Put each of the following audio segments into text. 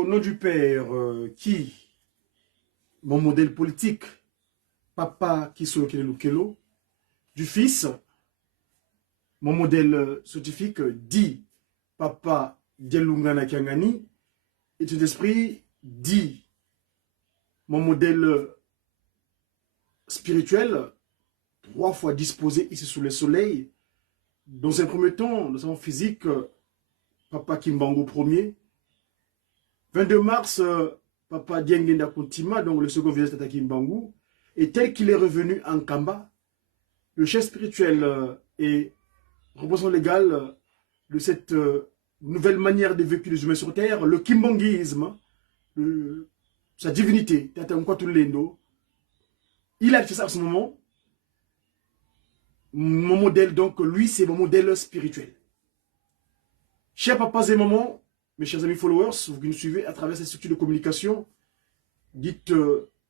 Au nom du Père, qui, mon modèle politique, Papa Kisolo Kelo, du Fils, mon modèle scientifique, dit Papa Dialungana Kiangani, et de l'esprit, dit mon modèle spirituel, 3 fois disposé ici sous le soleil. Dans un premier temps, nous avons physique, Papa Kimbangu Ier. 22 mars, Papa Diengenda Kuntima, donc le second visage de Kimbangu. Et tel qu'il est revenu en Kamba, le chef spirituel et représentant légal de cette nouvelle manière de vécu des humains sur terre, le kimbanguisme, sa divinité, il a fait ça en ce moment. Mon modèle, donc, lui, c'est mon modèle spirituel. Chers papas et mamans, mes chers amis followers, vous qui nous suivez à travers cette structure de communication, dites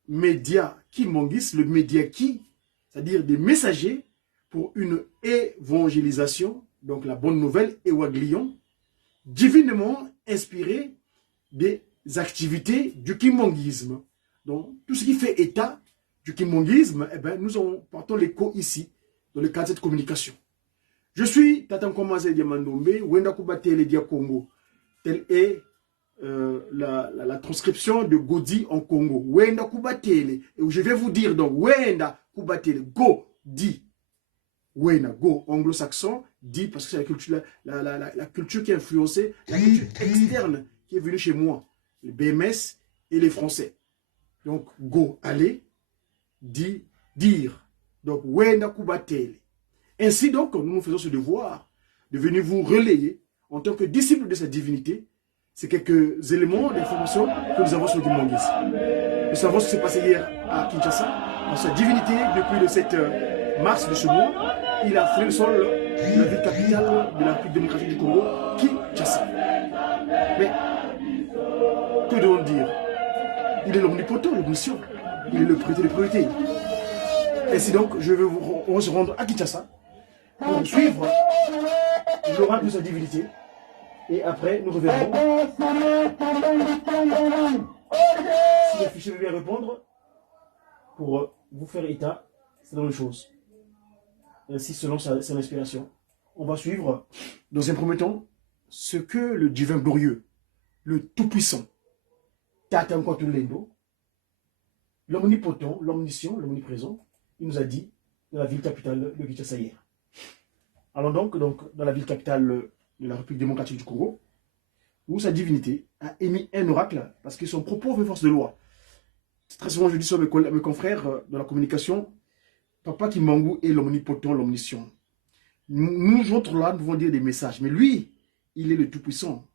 média Kimbangis, le média qui, c'est-à-dire des messagers pour une évangélisation, donc la bonne nouvelle, Ewaglion, divinement inspiré des activités du kimbanguisme. Donc, tout ce qui fait état du kimbanguisme, eh ben, nous en portons l'écho ici, dans le cadre de cette communication. Je suis Tatan Komaze Diamandombe, Wenda Kubatele Dia Congo. Telle est la transcription de Godi en Congo. Wenda Kubatele. Et je vais vous dire donc, Wenda Kubatele, Go, dit. Wenda, Go, anglo-saxon, dit, parce que c'est la culture qui a influencé, la culture externe qui est venue chez moi. Les BMS et les Français. Donc, Go, aller, dit, dire. Donc, Wenda Kubatele. Ainsi donc, nous nous faisons ce devoir de venir vous relayer en tant que disciples de cette divinité. C'est quelques éléments d'information que nous avons sur le Kimbangis. Nous savons ce qui s'est passé hier à Kinshasa. Dans sa divinité, depuis le 7 mars de ce mois, il a fait le sol de la ville capitale de la République démocratique du Congo, Kinshasa. Mais, que devons-nous dire? Il est l'omnipotent, l'omniscient. Il est le priorité des priorités. Ainsi donc, on va se rendre à Kinshasa pour suivre l'oracle de sa divinité. Et après, nous reviendrons. Si le fichier veut bien répondre, pour vous faire état, c'est dans les choses. Ainsi, selon son inspiration, on va suivre, dans un premier temps, ce que le divin glorieux, le tout-puissant, Tata Nkwatulendo, l'omnipotent, l'omniscient, l'omniprésent, il nous a dit dans la ville capitale de Kinshasa hier. Allons donc dans la ville capitale de la République démocratique du Congo, où sa divinité a émis un oracle, parce que son propos fait force de loi. Très souvent, je dis ça à mes confrères dans la communication, Papa Kimbangu est l'omnipotent, l'omniscient. Nous autres là, nous pouvons dire des messages, mais lui, il est le tout-puissant.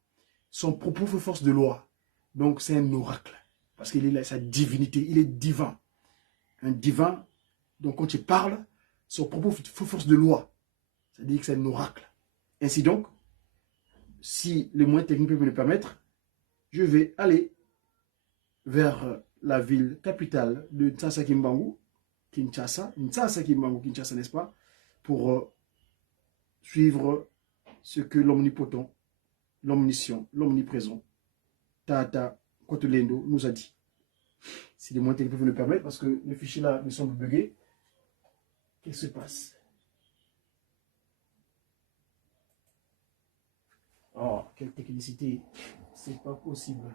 Son propos fait force de loi. Donc c'est un oracle, parce qu'il est là, sa divinité, il est divin. Un divin, donc quand il parle, son propos fait force de loi. C'est-à-dire que c'est un oracle. Ainsi donc, si les moyens techniques peuvent me le permettre, je vais aller vers la ville capitale de Ntsasa Kimbangu, Kinshasa, n'est-ce pas, pour suivre ce que l'omnipotent, l'omniscient, l'omniprésent, Tata Kotolendo nous a dit. Si les moyens techniques peuvent me le permettre, parce que le fichier là me semble bugué, qu'est-ce qui se passe? Oh, quelle technicité, c'est pas possible.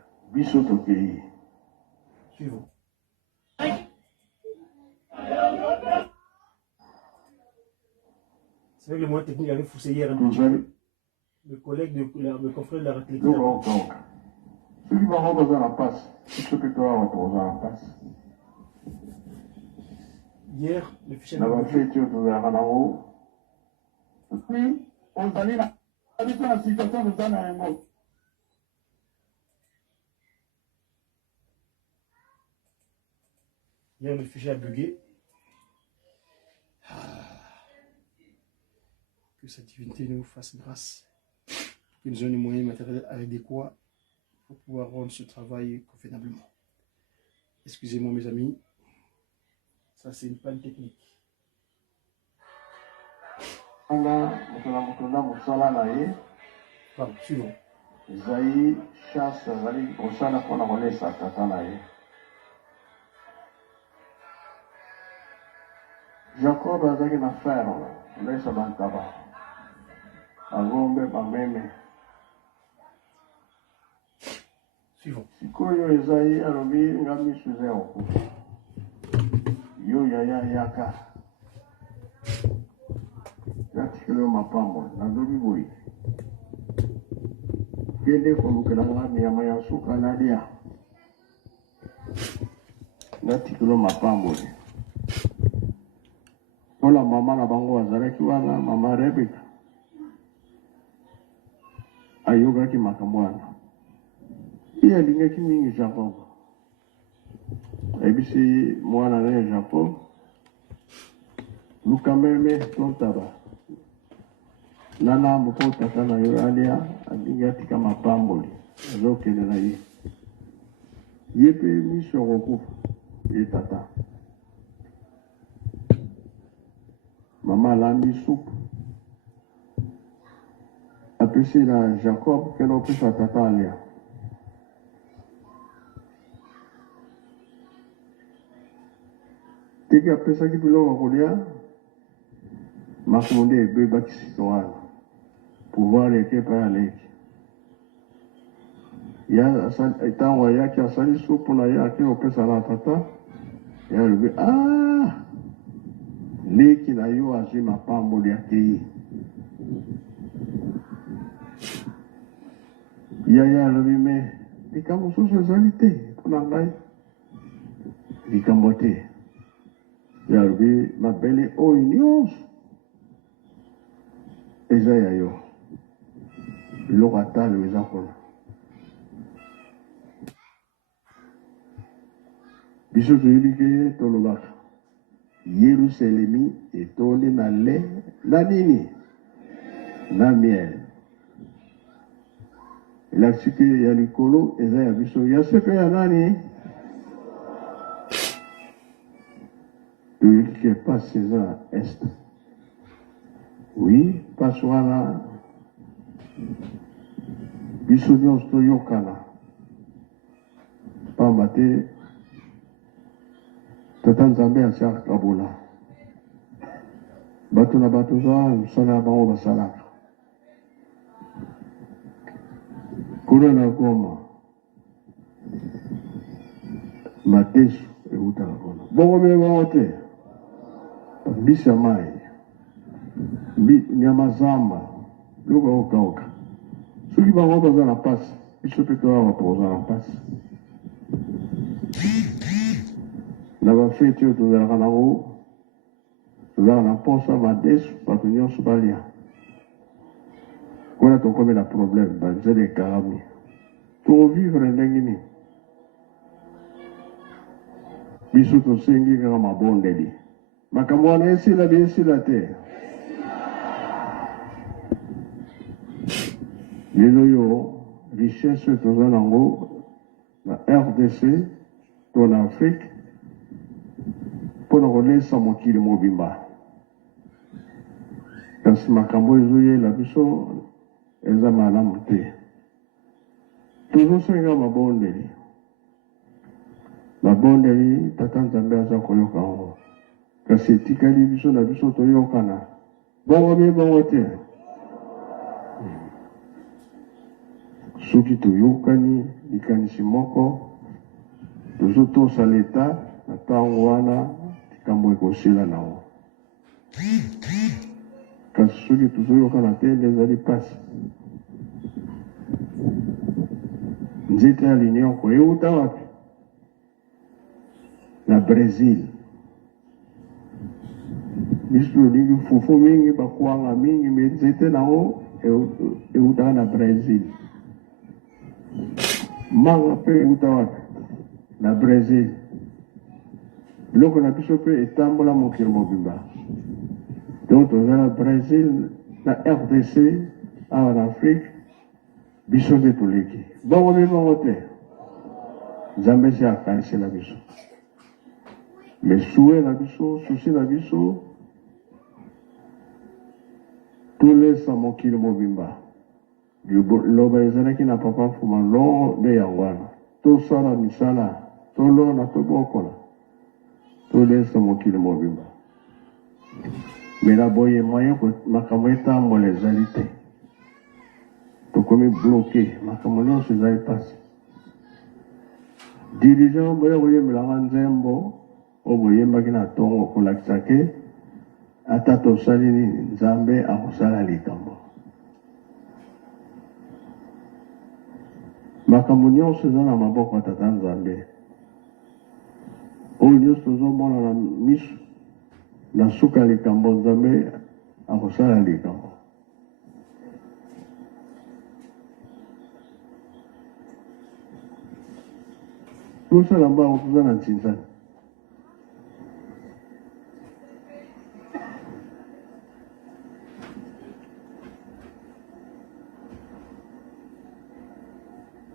Suivons. C'est vrai que le moyen technique avait foussé hier un petit peu. Le collègue, le confrère de la réalité. Hier, le fichier avait hier, le fichier a bugué. Que cette divinité nous fasse grâce. Qu'ils nous ont les moyens matériels adéquats pour pouvoir rendre ce travail convenablement. Excusez-moi mes amis, ça c'est une panne technique. Pardon, suivons. Isaïe chasse azali kosala mpona kolesa tata na ye. Jacob azalaki na ferme kolesa bantaba bangombe bameme. Sikoyo Isaïe alobi nga miso eza ya kokufa yo yaya yaka natikelo mapambo nazobi boye kende kolukela nga nyama ya suka nalia natikelo mapambo mpona mama na bango azalaki wana mama Rebeka ayokaki makambo wana ye alingaki mingi Jacob ayebisi mwana na ye Jacob luka meme tontaba nalambo mpo tata na yo alia alingi atika mapamboli azokende na ye ye mpe miso ya kokufa ye tata mama alambi supu apesi na Jacob kende opesa tata alia. Teki apesaki biloko kolia makambo nde ebebaki sika wana pouvoir eke epai aleki ntango ayaki asali supu na ye ake opesa na tata ye alobi leki na yo azwi mapamboli akei yaya alobi me likambo mosusu ezali te mpona ngai likambo te ye alobi mabele oyo nyonso eza ya yo biloko atalo eza kuna biso toyebi ke tolobaka Yerusalemi etondi na le na nini na miel elakisi ke ya likolo eza ya biso ya se mpe ya nani toyoki ke pasi eza na este. Oui, pasi wana biso nyonso toyokana pamba te tata nzambe asi akabola bato na bato za mosala ya bango basalaka kuna na Goma mateso eutaka kuna bongo mpe bango te mbisi ya mai nyama zamba biloko ya kokauka soki bango baza na mpasi biso mpe toawa tokoza na mpasi na bafeti oyo tozalaka nango tozalaka na mposa madesu bato nyonso balia kuna tokomi na problème banzela ekarami tokovivre ndenge nini biso tosengi kaka mabondeli makambo wana esila biesila te lelo yo richesse toza nango na RDC to na Afrique mpona kolesa mokili mobimba kasi makambo ezoyela biso eza malamu te tozosenga mabondeli tata nzambe aza koyoka yango kasi etikali biso na biso toyokana bongo bie bongo te soki toyokani likanisi moko tozotosa leta na ntango wana likambo ekosila nango kasi soki tozoyokana te nde ezali mpasi nzete ya linioko euta wapi na Brésil biso tolingi fufu mingi bakwanga mingi me nzete nango eutaka na Brésil manga mpe euta wapi na Brésil biloko na biso mpe etambola mokili mobimba donc toza na Brésil na RDC awa na Afrique biso nde toleki bongo mpe bongo te nzambe se akanisela biso me suwe na biso susi na biso tolesa mokili mobimba loba ezalaki na papa mfuma longo nde yango wana tosala misala tolona tobokola tolesa mokili mobimba me na boye moyen makambo etambola ezali te tokomi bloke makambo nyonso ezali pasi dirigeant boya koyembelanga nzembo oyo boyembaki na ntongo kolakisa ke ata tosali nini nzambe akosala likambo makambo nyonso eza na maboko ya tata nzambe oyo nyonso tozomona na miso na suka likambo nzambe akosala likambo tosala mbango toza na ntinzani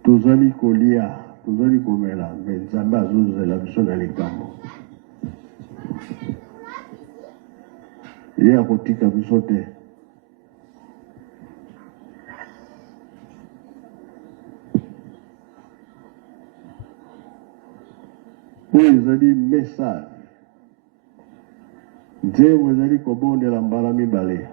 tozali kolia tozali komela me nzambe azozela biso na likambo ye akotika biso te oyo ezali message nzembo ezali kobondela mbala mibale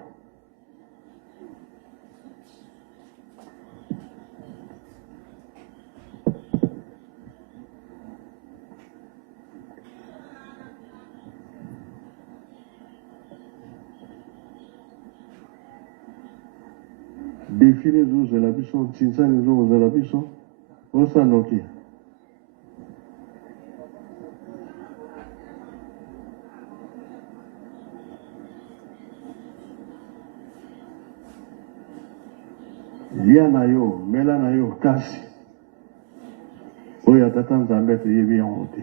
defile ezozela biso ntinsani ezokozela biso osanoki lia na yo mela na yo kasi oyo atata nzambe toyebi yango te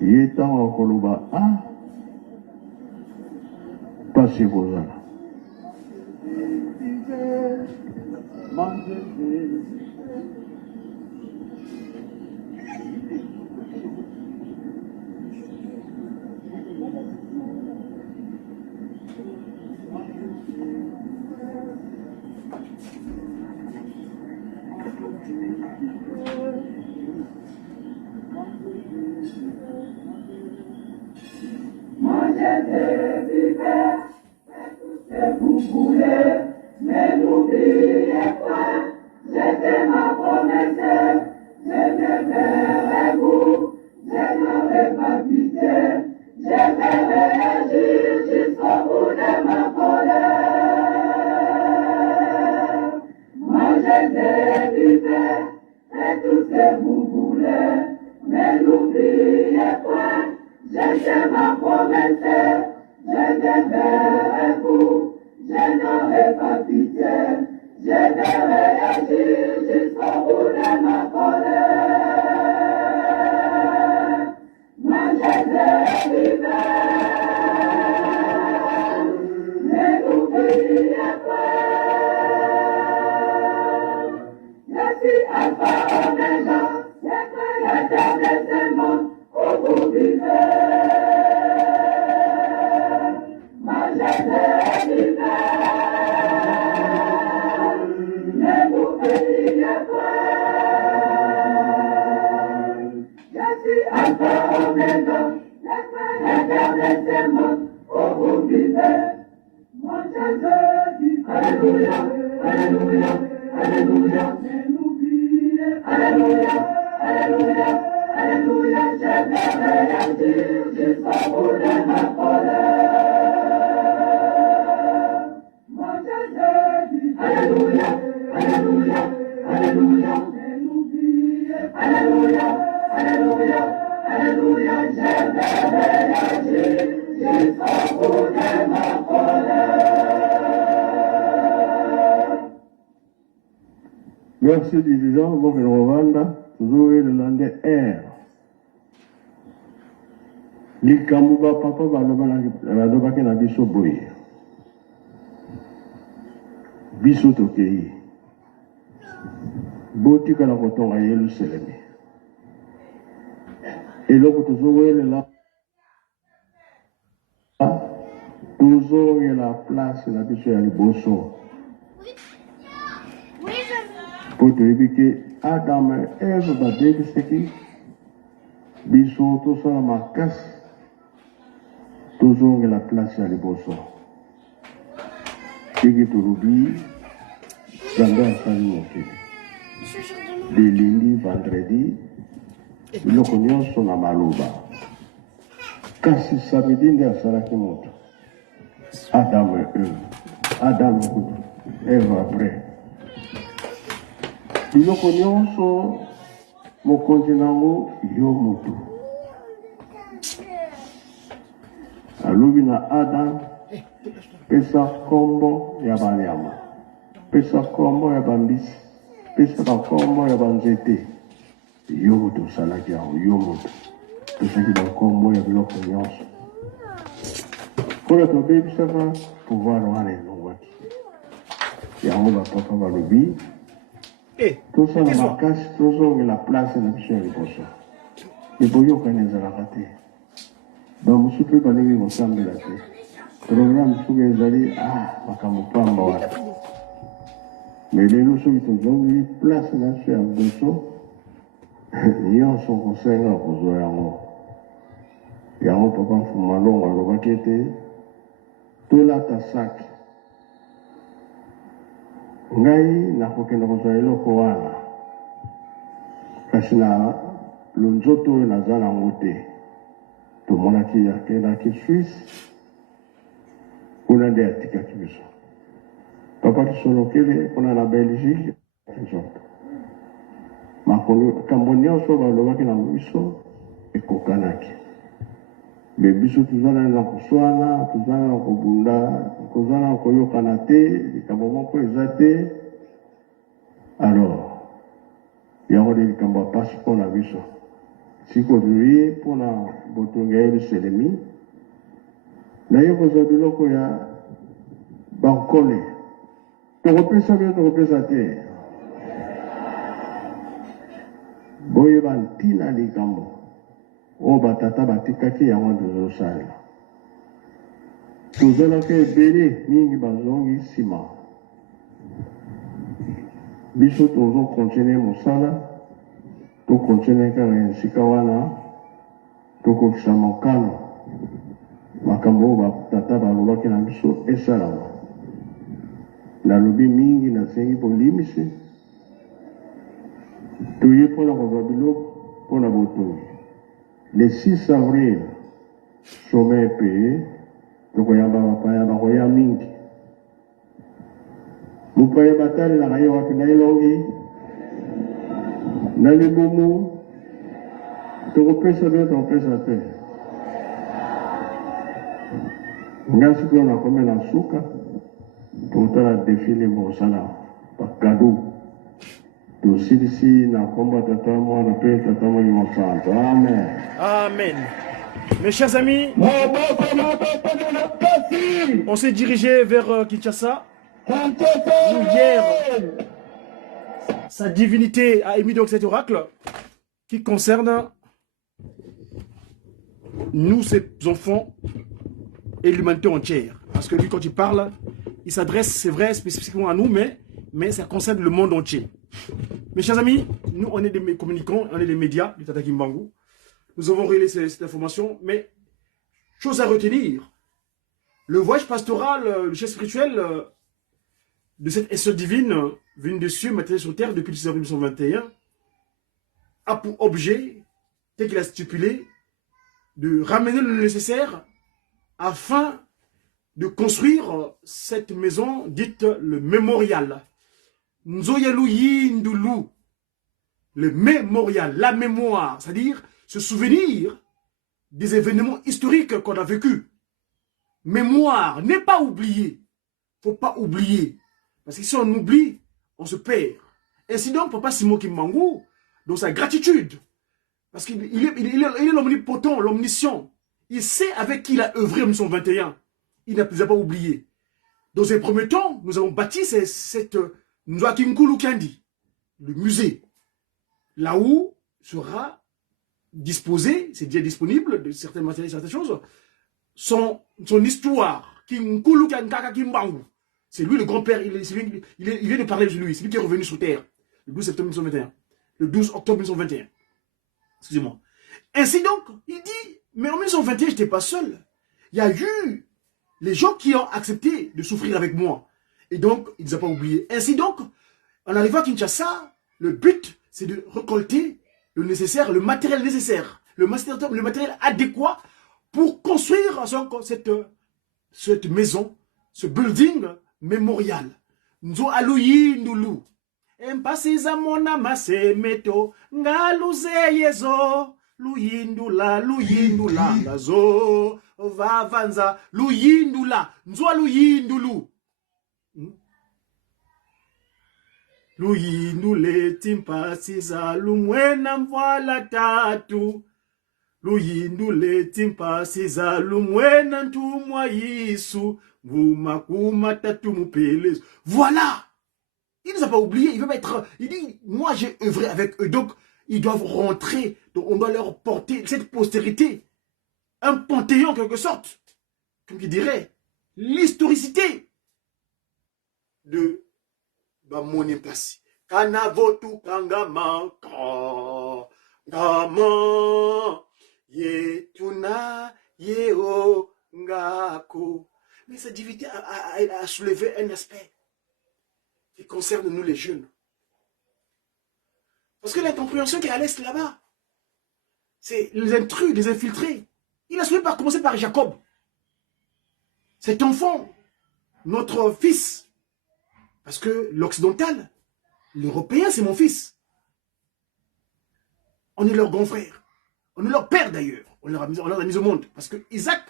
ye ntango akoloba pasi ekozala Vous voulez, mais n'oubliez pas, j'étais ma promesse, je verrai vous, je n'aurai pas pitié, je vais réagir jusqu'au bout de ma colère. Mangez des vivez, faites tout ce que vous voulez, mais n'oubliez pas, j'étais ma promesse, je verrai vous. Je n'aurai pas pitié, je vais réagir jusqu'au bout de ma colère. Mangez des vivants, mais n'oubliez pas, je suis Alpha Omega, le créateur de ce monde où vous vivez. Mangez des vivants. Alléluia, Alléluia, Alléluia, Alléluia, Alléluia, Alléluia, je vais réagir jusqu'au bout de ma colère. Mon Jésus, Alléluia, Alléluia, Alléluia, Alléluia, Alléluia, Alléluia, je vais réagir jusqu'au bout de ma colère. Merci dirigeant, donc le Rwanda, toujours le landais air. Likamuba papa balobaki na biso boye. Biso tokei. Botika la kotonga Yerusalem. Et loko tozowelela toujours la place na biso ya liboso. Pour te dire que Adam et Ève babebisaki biso tosala makasi toujours la place ya liboso. Tiki tolobi Nzambe asali mokili. De lundi vendredi biloko nyonso na maloba. Kasi samedi nde asalaki moto. Adam et Ève. Adam et Ève après. Biloko nyonso mokonzi nango yo moto. Alobi na Adam pesa kombo ya banyama. Pesa kombo ya bambisi. Pesa kombo ya banzete. Yo moto osalaki yango yo moto. Pesaki bakombo ya biloko nyonso. Mpona tobebisaka pouvoir wana elongwaki. Yango bapapa balobi tosala makasi tozongela place na biso ya liboso. Eboyokani ezalaka te. Bamosusu mpe balingi kosambela te. Programme soki ezali makambo pamba wana. Mais lelo soki tozongeli place na biso ya liboso nyonso kosenga kozwa yango. Yango papa Mfumalongo alobaki ete tolata saki. Ngai nakokende kozwa eloko wana. Kasi na lonzoto oyo naza nango te. Tomonaki akendaki Suisse. Kuna nde atikaki biso. Papa tosolokele kuna na Belgique. Makambo nyonso balobaki na biso ekokanaki. Me biso tozala na koswana, tozala na kobunda, tozala na koyokana te, likambo moko eza te. Alors, yango de likambo apasi mpona biso. Sikozwi mpona botongi ya Yerusalemi, naye kozwa biloko ya bankole. Tokopesa bino tokopesa te. Boyeba ntina likambo. O batata batikaki yango tozosalela. Tozalaki ebele mingi bazongi nsima. Biso tozokontinue mosala, tokontinue kaka esika wana, tokokisa mokano. Makambo oyo batata balobaki na biso esalama. Nalobi mingi nasengi bolimisi. Toye mpona kozwa biloko mpona botongi. Le 6 avril, sommet payé, donc il y a un mingi. Vous pouvez battre la rayon à Pinaïlongi, dans les moments, tu repères ça bien, tu repères ça bien. Merci qu'on a commis la souka, pour te la défiler mon salaire, par cadeau. Ici, na combat tatamo, na paix tatamo, il m'en chante. Amen. Amen. Mes chers amis, on s'est dirigé vers Kinshasa. Hier, sa divinité a émis donc cet oracle qui concerne nous, ses enfants, et l'humanité entière. Parce que lui, quand il parle, il s'adresse, c'est vrai, spécifiquement à nous, mais ça concerne le monde entier. Mes chers amis, nous, on est des communicants, on est des médias du Tata Kimbangu. Nous avons relayé cette information, mais chose à retenir, le voyage pastoral, le chef spirituel de cette essence divine venue de cieux, matérielle sur terre depuis le 6 avril 1921, a pour objet, tel qu'il a stipulé, de ramener le nécessaire afin de construire cette maison dite le mémorial. Nzoyalou Yindulu, le mémorial, la mémoire, c'est-à-dire se souvenir des événements historiques qu'on a vécus. Mémoire, n'est pas oublié. Il ne faut pas oublier. Parce que si on oublie, on se perd. Ainsi donc, Papa Simon Kimbangu, dans sa gratitude, parce qu'il est l'omnipotent, l'omniscient, il sait avec qui il a œuvré en 1921. Il n'a pas oublié. Dans un premier temps, nous avons bâti cette Nzwakinkulu Kandi, le musée, là où sera disposé, c'est déjà disponible, de certaines matériels, certaines choses, son histoire, C'est lui le grand-père, il vient de parler de lui, c'est lui qui est revenu sur Terre, le 12 septembre 1921, le 12 octobre 1921. Excusez-moi. Ainsi donc, il dit, mais en 1921, je n'étais pas seul. Il y a eu les gens qui ont accepté de souffrir avec moi. Et donc, il ne les a pas oubliés. Ainsi donc, en arrivant à Kinshasa, le but, c'est de récolter le nécessaire, le matériel nécessaire, le matériel adéquat pour construire cette maison, ce building mémorial. Nzo aluyi ndulu. Empasiza mona masemeto. Ngaluze yezo. Luyindula, luyindula. Ngazo. Vavanza. Luyindula. Nzo luyindulu. Luyindule timpasiza. Lumwena mvala tatu. Luyindule timpasiza. Lumwena ntumwa yisu. Voilà. Il ne nous a pas oublié. Il veut mettre. Il dit, moi j'ai œuvré avec eux. Donc, ils doivent rentrer. Donc, on doit leur porter cette postérité. Un panthéon en quelque sorte. Comme il dirait. L'historicité de Bamoni Mpasi. Kanavotu kangama. Kangama. Yetuna. Yeo. Ngako. Mais cette divinité a soulevé un aspect qui concerne nous les jeunes. Parce que l'incompréhension qui est à l'est là-bas, c'est les intrus, les infiltrés. Il a souhaité commencer par Jacob. Cet enfant, notre fils. Parce que l'occidental, l'européen, c'est mon fils. On est leur grand frère. On est leur père d'ailleurs. On leur a mis au monde. Parce que Isaac,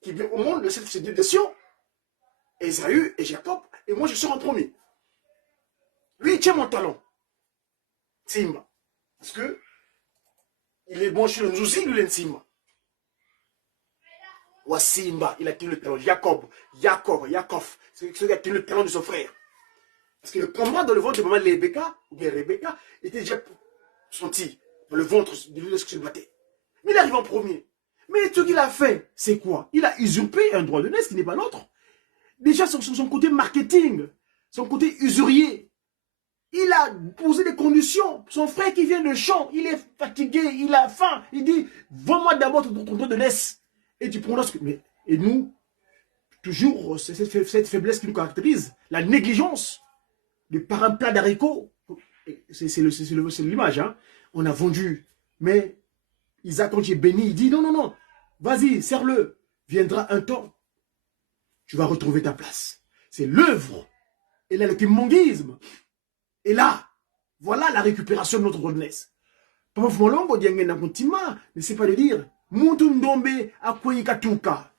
qui vient au monde de cette nation, Ésaü et Jacob, et moi je sors en premier. Lui, il tient mon talon. Simba. Parce que il est bon chez le Nzouzi, lui, il est Simba. Ou Simba, il a tenu le talon. Jacob, c'est celui qui a tenu le talon de son frère. Parce que le combat dans le ventre de maman Rebecca, ou bien Rebecca, était déjà senti dans le ventre de lui lorsqu'il se battait. Mais il arrive en premier. Mais ce qu'il a fait, c'est quoi? Il a usurpé un droit de naissance qui n'est pas l'autre. Déjà, son côté marketing, son côté usurier, il a posé des conditions. Son frère qui vient de champ, il est fatigué, il a faim. Il dit, vends-moi d'abord ton droit de naissance. Et tu prends l'autre. Et nous, toujours, c'est cette faiblesse qui nous caractérise. La négligence. Par un plat d'haricots. C'est l'image. Hein. On a vendu. Mais Isaac, quand il est béni, il dit, non, non, non. Vas-y, serre-le. Viendra un temps. Tu vas retrouver ta place. C'est l'œuvre. Et là, le kimongisme. Et là, voilà la récupération de notre jeunesse. Papa Fumolongo dienge na kontima, mais c'est pas de dire Muntu ndombe akwenye katuka.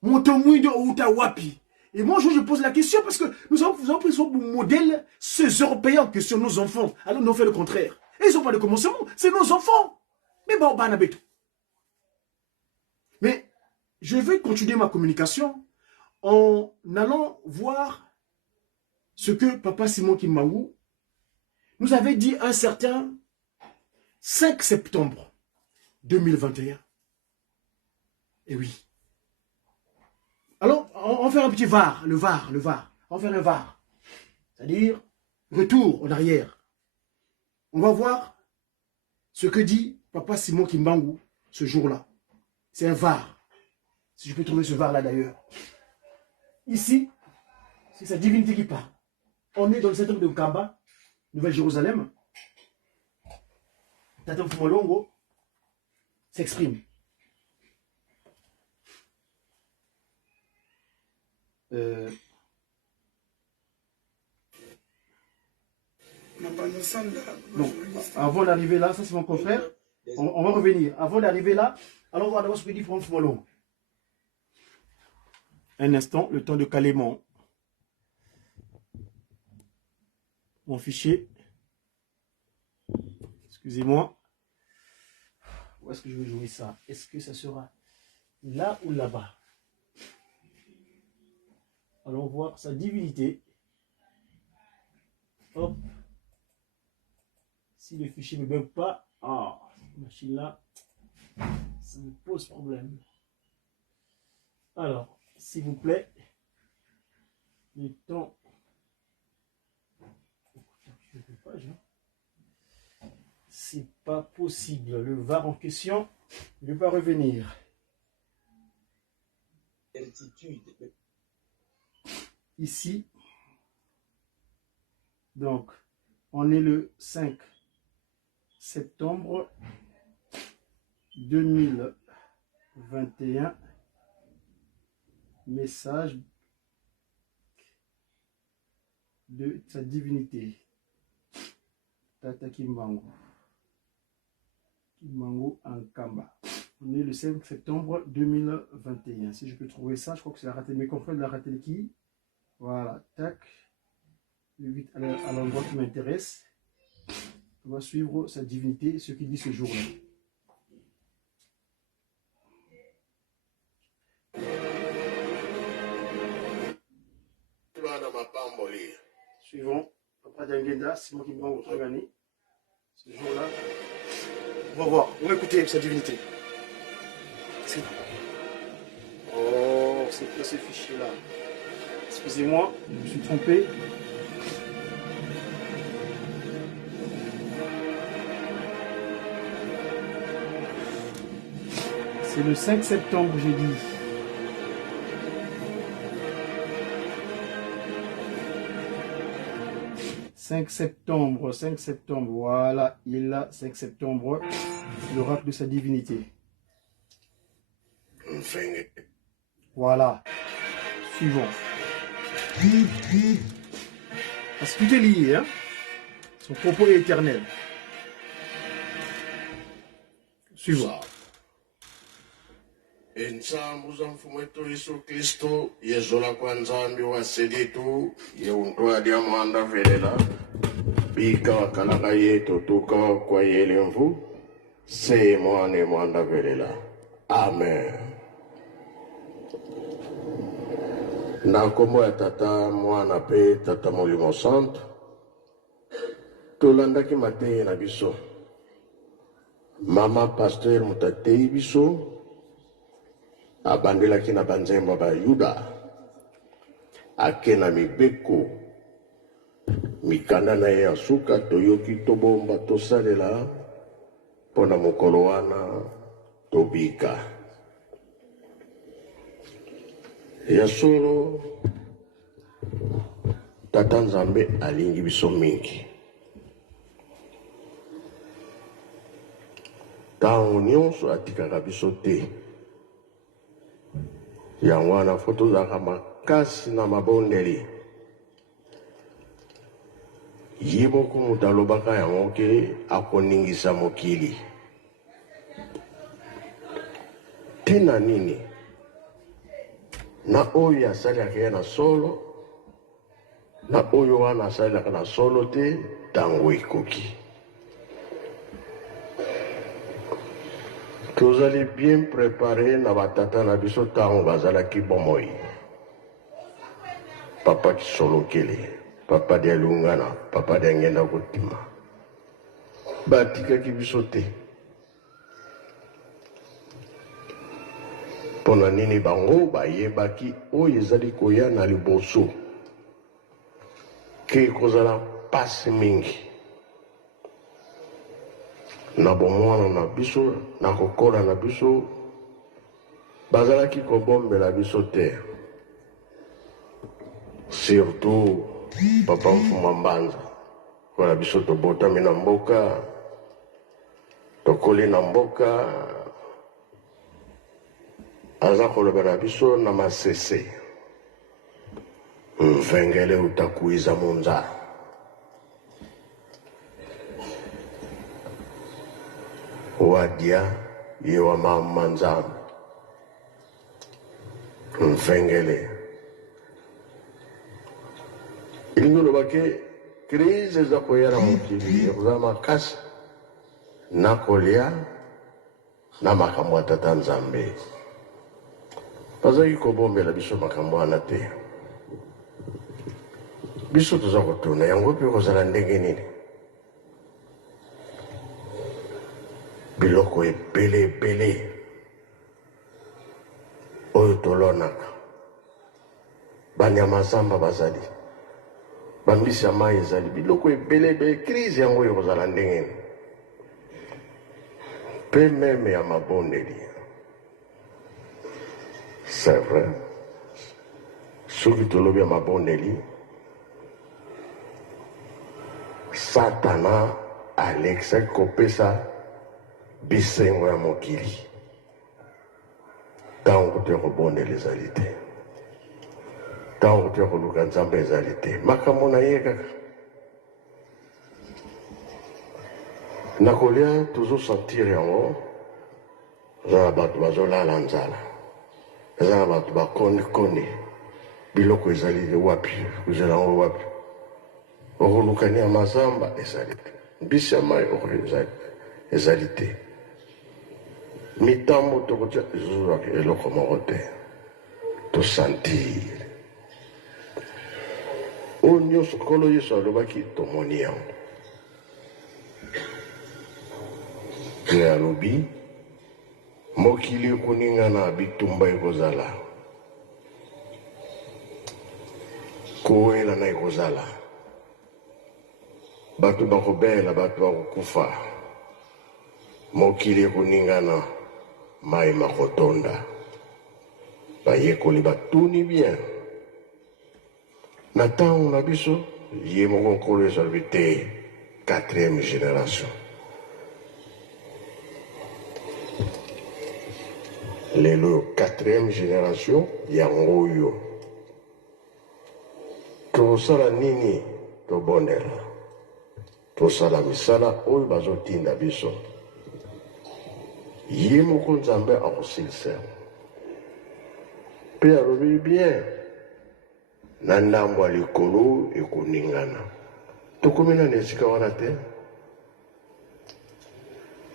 Muntu mwindo outa wapi. Et moi, je pose la question parce que nous avons pris ce modèle, ces Européens que sur nos enfants. Alors, nous avons fait le contraire. Et ils n'ont pas de commencement, c'est nos enfants. Mais bon, banabeto. Mais je vais continuer ma communication en allant voir ce que Papa Simon Kimbangu nous avait dit un certain 5 septembre 2021. Et oui. Alors, on va faire un petit VAR, le VAR. On va faire un VAR. C'est-à-dire, retour en arrière. On va voir ce que dit Papa Simon Kimbangu ce jour-là. C'est un VAR. Si je peux trouver ce VAR-là d'ailleurs. Ici, c'est sa divinité qui parle. On est dans le centre de Kamba, Nouvelle-Jérusalem. Tata Fumolongo s'exprime. Donc, avant d'arriver là, ça c'est mon confrère. On va revenir. Avant d'arriver là, allons voir d'abord ce que dit Franck Fumolongo. Un instant, le temps de caler mon fichier. Excusez-moi. Où est-ce que je vais jouer ça? Est-ce que ça sera là ou là-bas? Allons voir sa divinité. Hop. Si le fichier ne bug pas, cette machine-là, ça me pose problème. Alors, s'il vous plaît. Le temps. C'est pas possible. Le VAR en question ne va pas revenir. Ici. Donc, on est le 5 septembre 2021. Message de sa divinité. Tata Kimbangu. Kimbangu Ankamba. On est le 5 septembre 2021. Si je peux trouver ça, je crois que c'est la raté. Mes confrères de la raté qui. Voilà. Tac. Le 8 à l'endroit qui m'intéresse. On va suivre sa divinité, ce qu'il dit ce jour-là. Suivons. Papa Dangenda, c'est moi qui me rends votre gagné. Ce jour-là. On va voir. On va écouter sa divinité. Oh, c'est quoi ce fichier-là? Excusez-moi, je me suis trompé. C'est le 5 septembre, j'ai dit. « 5 septembre, voilà, il a 5 septembre, l'oracle de sa divinité. Voilà, suivant. Parce que tout est lié, hein? Son propos est éternel. Suivant. Ensambu za mfumu wetu Yesu Kristo yezola kwa nzambi wa seditu yeuntoa mwanda velela bika wakalaka yetu tuka kwa yelemvu se mwane mwanda velela. Amen. Na kombo ya tata mwana pe tata molimo santo tolandaki mateyi na biso mama pasteur mutatei biso abandelaki na banzembo ba Yuda ake na mibeko mikanda na ye ya suka toyoki tobomba tosalela mpona mokolo wana tobika ya solo. Tata Nzambe alingi biso mingi, ntango nyonso atikaka biso te. Yango wana fo tozalaka makasi na mabondeli. Ye moko moto alobaka yango ke akoningisa mokili te na nini, na oyo asalaka ye na solo na oyo wana asalaka na solo te ntango ekoki. Tozali bien préparé na batata na biso ntango bazalaki bomoi. Papa Kisolokele, papa de Lungana, papa de Ngenda Kotima batikaki biso te. Mpona nini bango bayebaki oyo ezali koya na liboso ke kozala pasi mingi na bomwana na biso na kokola na biso bazalaki kobombela biso te. Surtout papa Mfuma Mbanza wana biso tobotami na mboka tokoli na mboka aza koloba na biso na masese mvengele utakuiza munza. Wadia yewa mama Nzambe mvengele ilingoloba ke crise za koyala mokili eza makasi na kolia na makambo ya Tata Nzambe. Bazali kobombela biso makambo wana te. Biso toza kotuna yango mpe kozala ndenge nini. Biloko ebele oyo tolonaka banyama zamba bazali bambisi ya mai ezali biloko ebele crise yango ekozala ndenge mpe meme ya mabondeli. C'est vrai, soki tolobi ya mabondeli Satana alekisaki kopesa bisengo ya mokili ntango te kobondela ezali te, ntango te koluka nzambe ezali te, makambo na ye kaka. Na kolia tozosentir yango, eza na bato bazolala nzala, eza na bato bakondi biloko ezali wapi, kozela yango wapi, okolukani ya mazamba ezali te, mbisi ya mai ezali te, mitambo tokotia ezozwaka eloko moko te, tosentir oyo nyonso nkolo Yesu alobaki tomoni yango. Mpe alobi mokili ekoningana bitumba ekozala, kowelana ekozala, bato bakobela, bato bakokufa, mokili ekoningana, mai makotonda. Bayekoli batuni bien na ntango na biso ye moko nkolo Yesu alobi te, 4e génération. Lelo 4e génération yango oyo tosala nini tobondela, tosala misala oyo bazotinda biso, ye moko nzambe akosilisa mpe alobi bien na ndambo ya likolo ekoningana. Tokomi na esika wana te,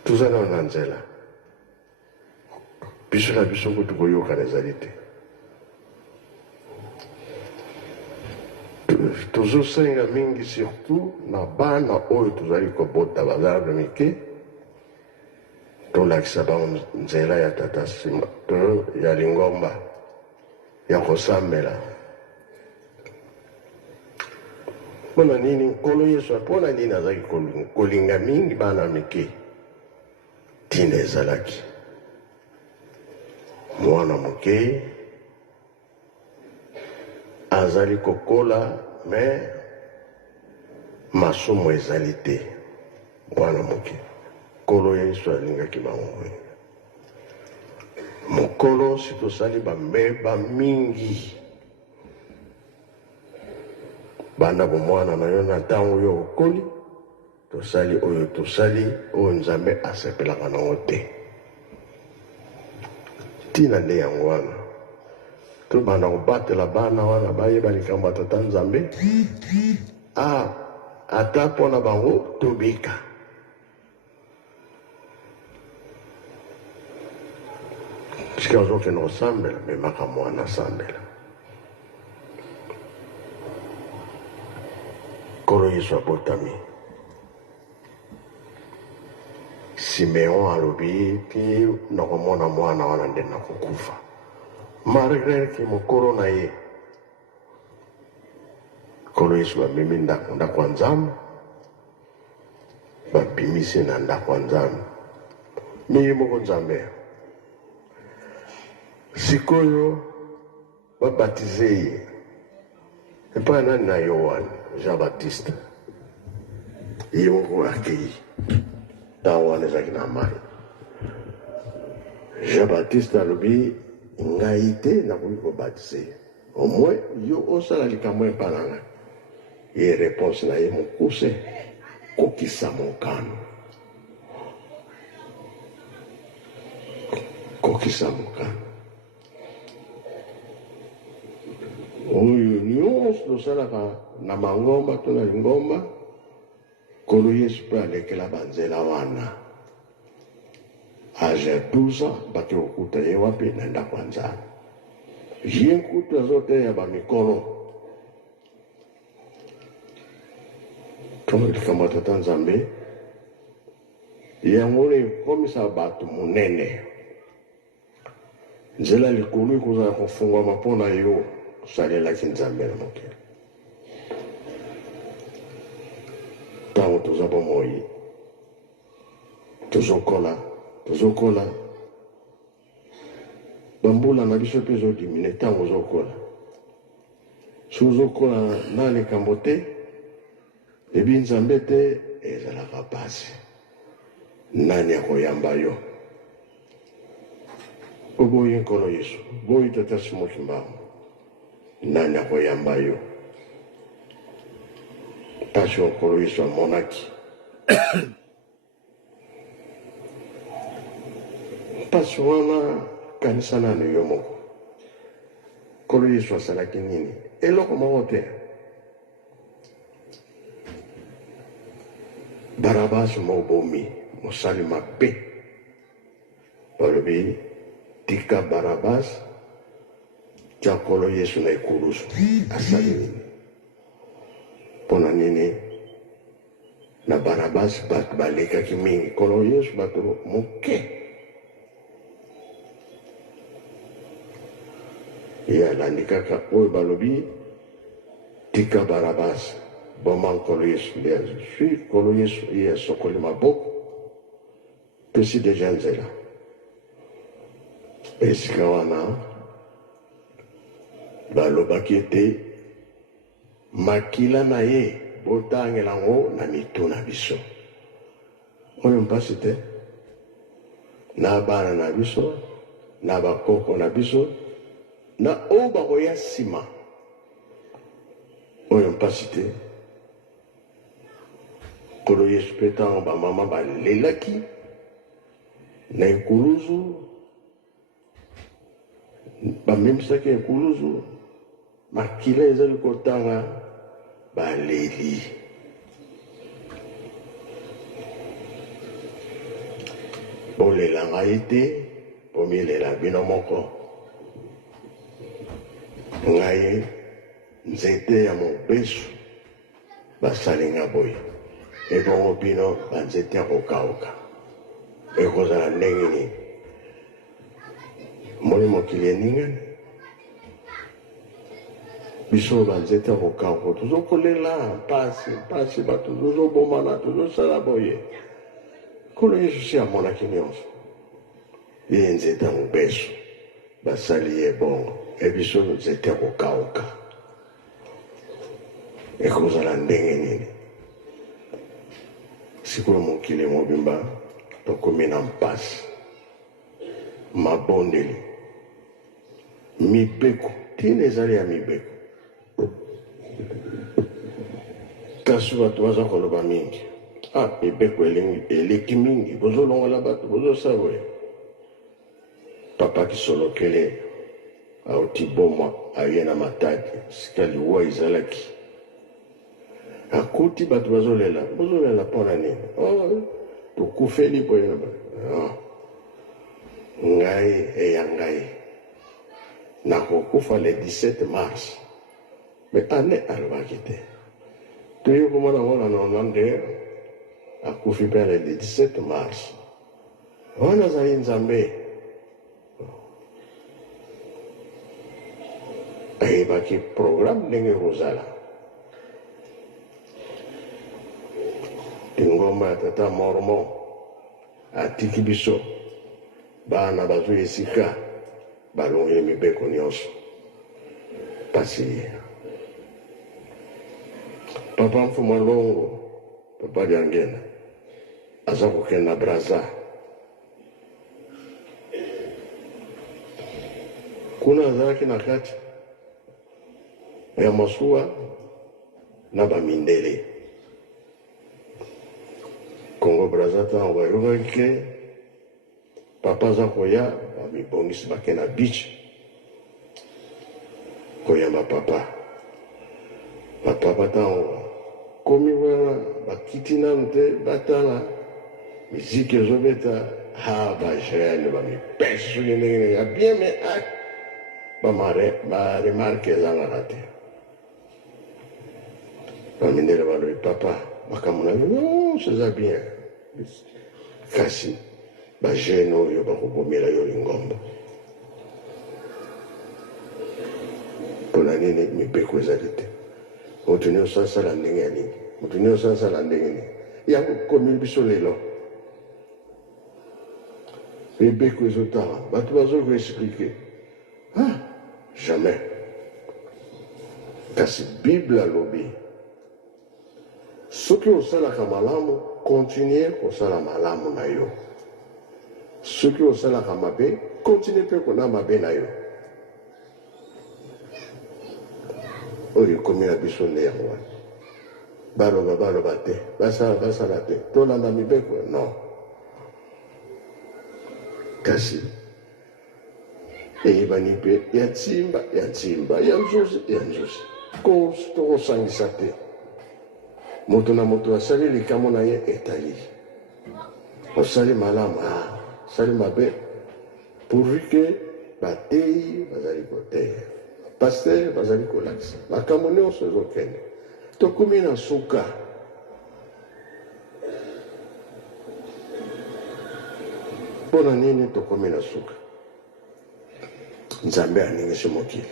tozala na nzela biso na biso ngo tokoyokana ezali te. Tozosenga mingi surtout na bana oyo tozali kobota bazala na mike, tolakisa bango nzela ya tata nsima to ya lingomba ya kosambela. Mpona nini nkolo Yesu, mpona nini azalaki kolinga mingi bana mike? Ntina ezalaki mwana moke azali kokola me masumu ezali te. Mwana moke nkolo Yesu alingaki bango. Mokolo si tosali bambeba mingi banda bomwana na yo na ntango yo okoli, tosali oyo tosali oyo nzambe asepelaka nango te. Ntina nde yango wana tobanda kobatela bana wana bayeba likambo ya tata nzambe, ata mpona bango tobika. Sika ozokende kosambela memaka mwana asambela. Nkolo Yesu abotami, Simeon alobi mpe nakomona mwana wana nde nakokufa, malgré ke mokolo na ye nkolo Yesu bamemi ndako ya Nzambe, babimisi na ndako ya Nzambe. Me ye moko Nzambe sikoyo babatize ye epai nani na Yohane Jean-Baptiste, ye moko akei ntango wana ezalaki na mai. Jean-Baptiste alobi ngai te nakoki kobatize ye, omwe yo osala likambo epai na ngai. Ye réponse na ye mokuse, kokisa mokano, kokisa mokano. Oyo nyonso tosalaka na mangomba to na lingomba, nkolo Yesu mpe alekela banzela wana. Age 12 ans bake kokuta ye wapi? Na ndako ya Nzambe. Ye nkutu azoteya bamikolo likambo ya tata Nzambe yango ekomisa bato monene. Nzela likolo ekozala kofungwama mpona yo tosalelaki nzambe na mokili ntango toza bomoi tozokola bambula na biso mpe ezodimine ntango ozokola so ozokola na likambo te ebi nzambe te ezalaka pasi nani akoyamba yo oboyi nkolo yesu boyi tata simoki mbango nani akoyamba yo pasi nkolo yesu amonaki pasi wana kanisa nani yo moko nkolo yesu asalaki nini eloko moko te barabasi mobomi mosali mabe balobi tika barabasi tia nkolo yesu na ekulusu asali nini mpona nini na barabasi bato balekaki mingi nkolo yesu bato moke ye alandi kaka oyo balobi tika barabasi boma nkolo yesu nde azwi nkolo yesu ye asokoli maboko pesi deja nzela esika wana balobaki ete makila na ye botangela yango na mitu na biso oyo mpasi te na bana na biso na bakoko na biso na oyo bakoya nsima oyo mpasi te nkolo yesu mpe ntango bamama balelaki na ekuluzu bamemisaki ekuluzu makila ezali kotanga baleli bolela ngai te bomilela bino moko ngai nzete ya mobesu basalinga boye ebongo bino banzete ya kokauka ekozala ndenge nini moni mokili eningani biso banzete ya kokauka tozokolela mpasi bato tozobomana tozosala boye nkolo yesu si amonaki nyonso ye nzete ya mobesu basali ye bongo ebiso nzete ya kokauka ekozala ndenge nini sikoyo mokili mobimba tokomi na mpasi mabondeli mibeko ntina ezali ya mibeko kasi bato baza koloba mingi mibeko eleki mingi bozolongola bato bozosala boye papa kisolokele auti bomwa aye na matadi sika liwa ezalaki akuti bato bazolela mpona nini tokufeli boye ngai eya ngai nakokufa le 17 mars me ane alobaki te toye komona ngona nonande akufi mpe le 17 mars wana azali nzambe ayebaki programe ndenge kozala ngomba ya tata mormon atiki biso bana bazwi esika balongeli mibeko nyonso pasi papa mfuma longo papa liangena aza kokenda braza kuna azalaki na kati ya masuwa na bamindele Congo Brazza ntango bayokaki ke papa aza koya bamibongisi bake na beach koyamba papa ntango komi wana bakiti nanu te batala miziki ezobeta bajene bamipesu soki ndenge ya bien me baremarke ezangaka te bamindele balobi papa makambo na nyonso eza bien kasi bajene oyo bakobomela yo lingomba mpona nini nini mibeko ezali te moto nyonso asala ndenge ya nini moto nyonso asala ndenge nini yango komi biso lelo mibeko ezotala bato bazokoexplike jamais kasi bible alobi soki osalaka malamu continue kosala malamu na yo soki osalaka mabe continue mpe kona mabe na yo oyo ekomi na biso nde yango wana baloba te basala te tolanda mibeko non kasi eyebani mpe ya ntimba ya nzuzi tokosangisa te moto na moto asali likamo na ye etali osali malamu osali mabe pourvu ke bateyi bazali koteya paster bazali kolakisa makambo nyonso ezokende tokomi na suka mpona nini tokomi na suka nzambe aningisi mokili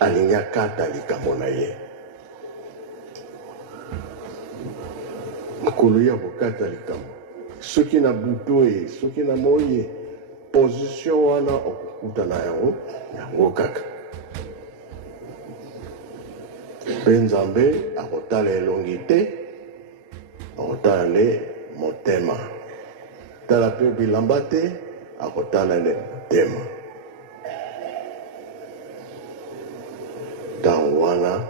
alingi akata likambo na ye mokolo ya kokata likambo soki na butu soki na moi position wana okukuta na yango kaka mpe nzambe akotala elongi te akotala nde motema tala mpe bilamba te akotala nde motema ntango wana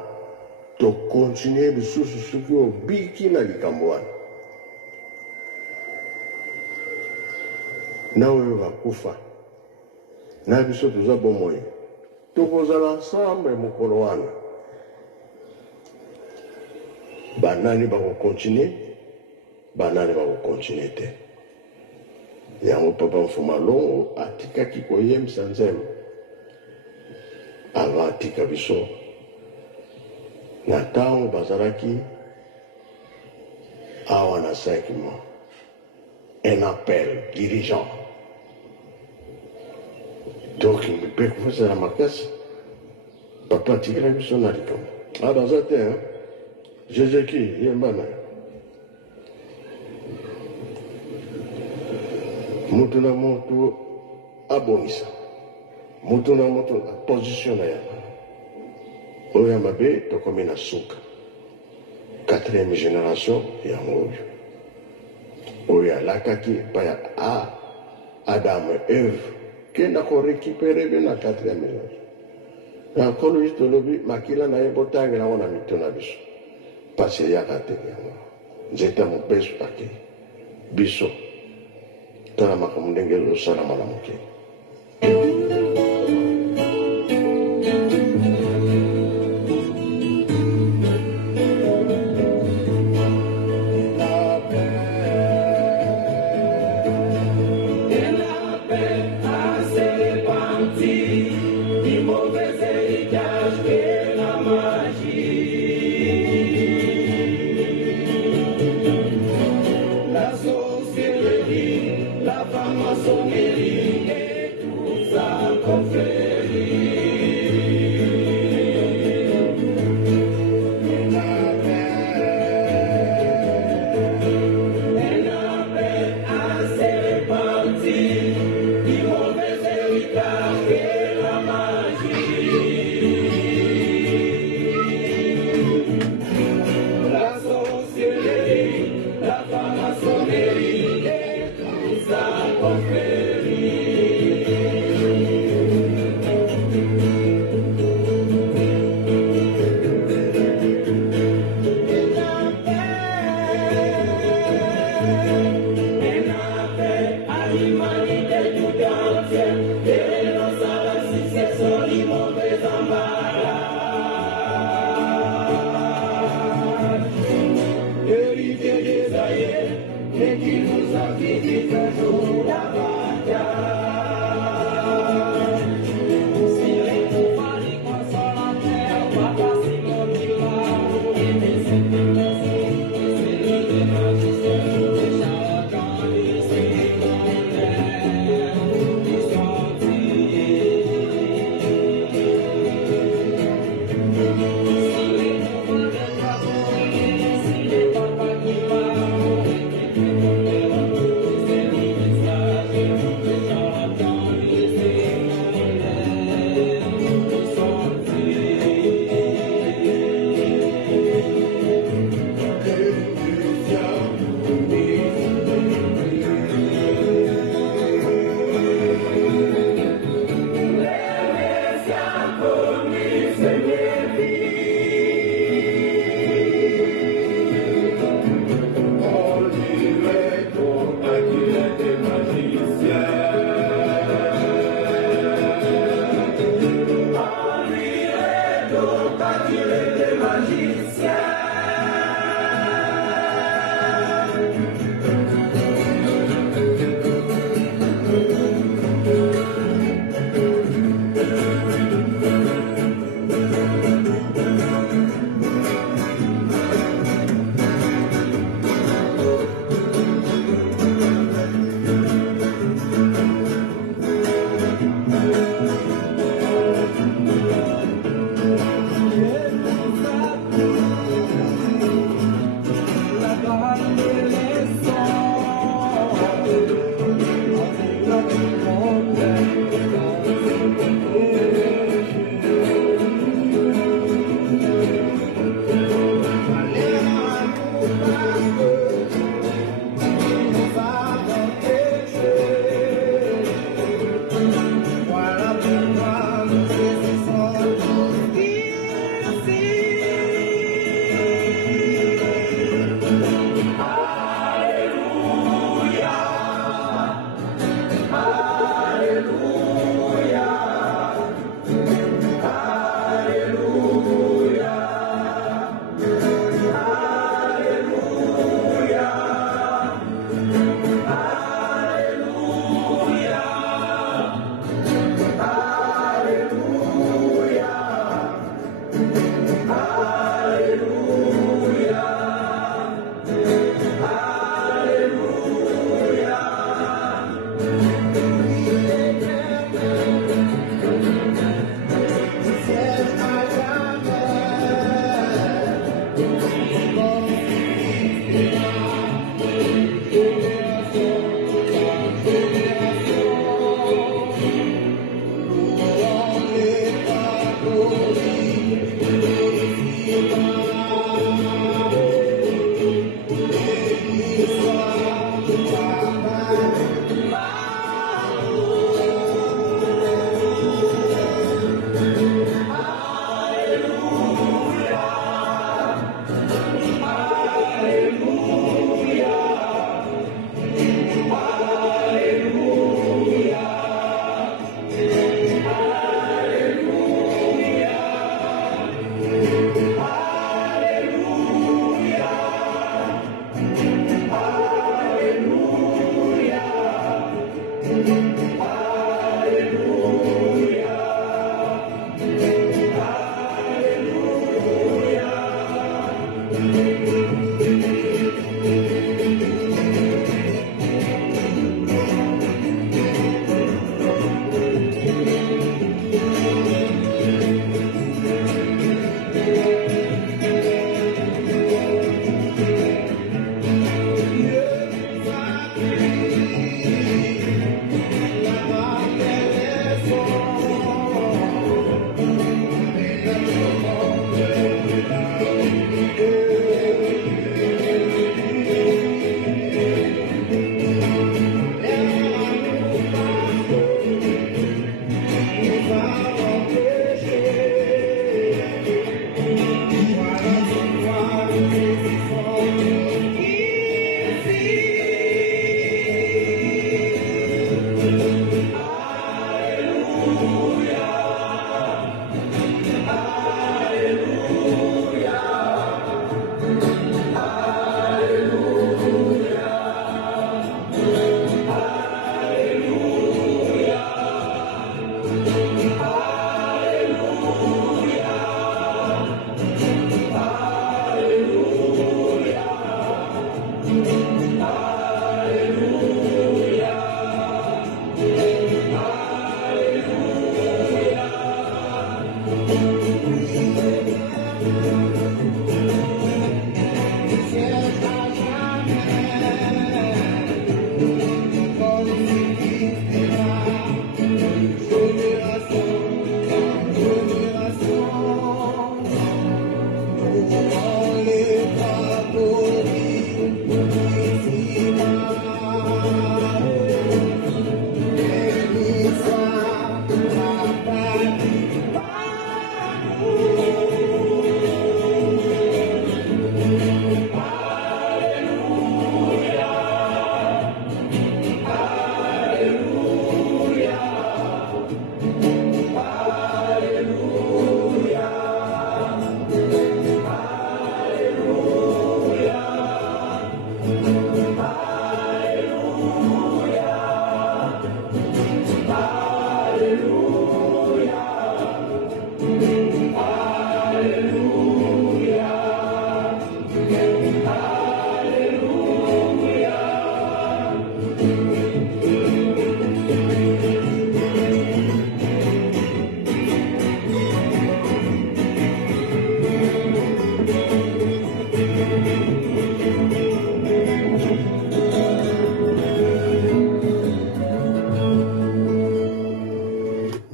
tokontinue lisusu soki obiki na likambo wana na oyo bakufa na biso toza bomoi tokozala ensemble mokolo wana banani bakokontinue banani bakokontinue te yango papa mfuma longo atikaki koyemisa nzembo ava atika biso na ntango bazalaki awa na 5 mois un appel dirigeant donc mpe kofesela makasi papa atikala biso na likambo baza te jésus-ki yembana moto na moto abongisa moto na moto na position na yango oyo ya mabe tokomi na suka 4e génération yango oyo alakaki epai ya adamu eve kenda korekipere be na 4e génération na nkolo isi tolobi makila na ye botangela ngo na mito na biso pasi eyaka te yango nzete mobesu akei biso tala makambo ndenge ezosalama na mokili La maçonnerie et tout ça.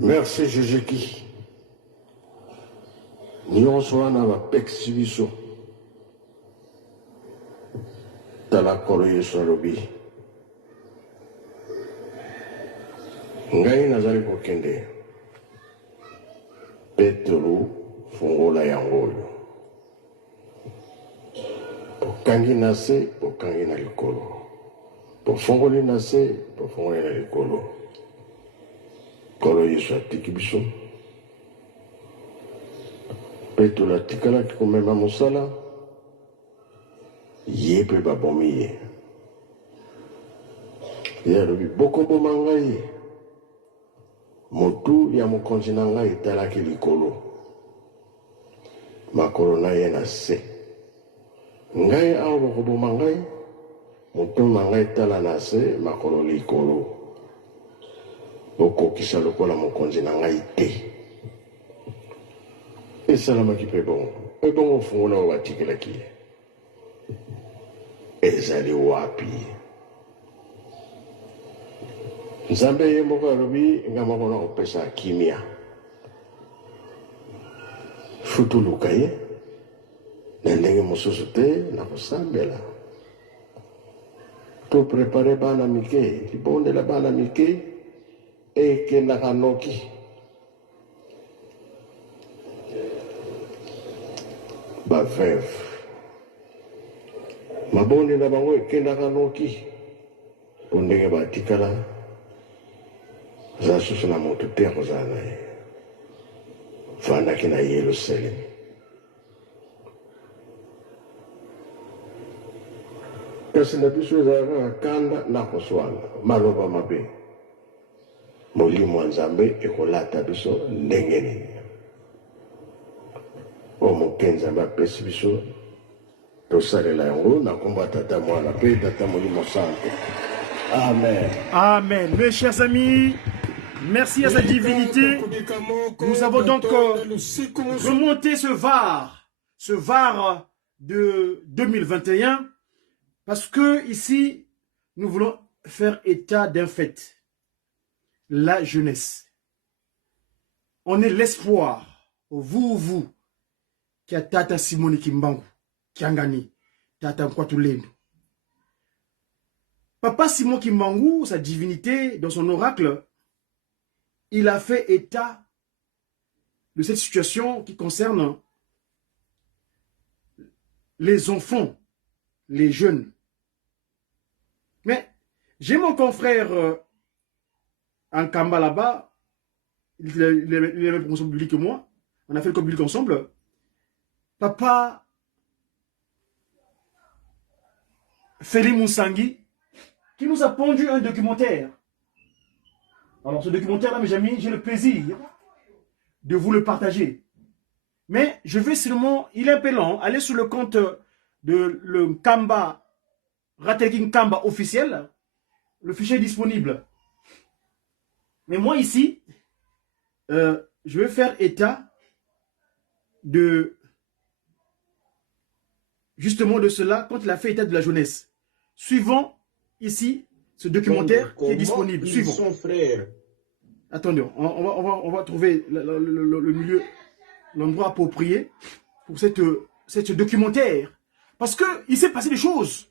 Merci Jésus-Christ. Nous sommes dans la persécution. Dans la colère sur le bi. Ngai nazali kokende. Petro fungola yango. Pokangi nase, pokangi na likolo. Pofongoli nase, pofongoli na likolo. Kolo Yesu atiki biso. Petro la tikala ki komema mosala. Ye pe babomi ye. Ye alobi boko boma ngai. Motu ya mokonzi na ngai etalaki likolo. Makolo na ye na se. Ngai awa boko boma ngai. Motu na ngai etala na se makolo likolo. Okokisa lokola mokonzi na ngai te. Esalamaki mpe bongo. Ebongo ofungola oyo batikelaki ye. Ezali wapi? Nzambe ye moko alobi nga moko na kopesa kimia. Futuluka ye. Na ndenge mosusu te na kosambela. To prepare bana mike. Libondela bana mike. Ekendaka noki. Baveve. Mabonde na bango ekendaka noki. Pondenge batikala. Za susu na moto te akozala na ye. Vandaki na Yerusalem. Kasi na biso ezalaka kanda na koswana. Maloba mabe. Molimo wa Nzambe ekolata biso ndenge nini. O moke Nzambe apesi biso tosalela yango na komba tata mwana pe tata molimo santo. Amen. Amen. Mes chers amis, merci à sa divinité. Nous avons donc remonté ce VAR de 2021, parce que ici, nous voulons faire état d'un fait. La jeunesse. On est l'espoir. Vous, qui a Tata Simoni Kimbangu, Kiangani, Tata Nkwatulendo. Papa Simon Kimbangu, sa divinité, dans son oracle, il a fait état de cette situation qui concerne les enfants, les jeunes. Mais j'ai mon confrère en Kamba là-bas, il est même promotion publique que moi, on a fait le code public ensemble. Papa Félix Moussangui, qui nous a pondu un documentaire. Alors ce documentaire-là, mes amis, j'ai le plaisir de vous le partager. Mais je vais seulement, il est un peu lent, aller sur le compte de le Kamba, Rateking Kamba officiel. Le fichier est disponible. Mais moi ici, je vais faire état de justement de cela quand il a fait état de la jeunesse. Suivons ici ce documentaire qui est disponible. Suivons. Son frère. Attendez, on va trouver le milieu, l'endroit approprié pour ce documentaire. Parce qu'il s'est passé des choses.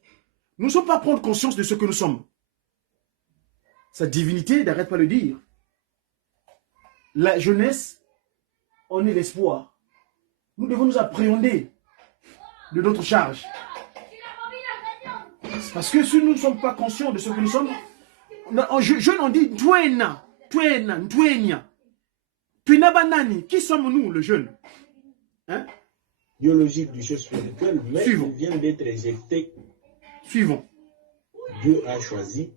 Nous ne sommes pas à prendre conscience de ce que nous sommes. Sa divinité n'arrête pas de le dire. La jeunesse, on est l'espoir. Nous devons nous appréhender de notre charge. Parce que si nous ne sommes pas conscients de ce que nous sommes, jeunes on dit Twena, Twenya. Twena Banani. Qui sommes-nous, le jeune? Hein? Biologique du chef spirituel, mais Suivons. il vient d'être éjecté. Suivons. Dieu a choisi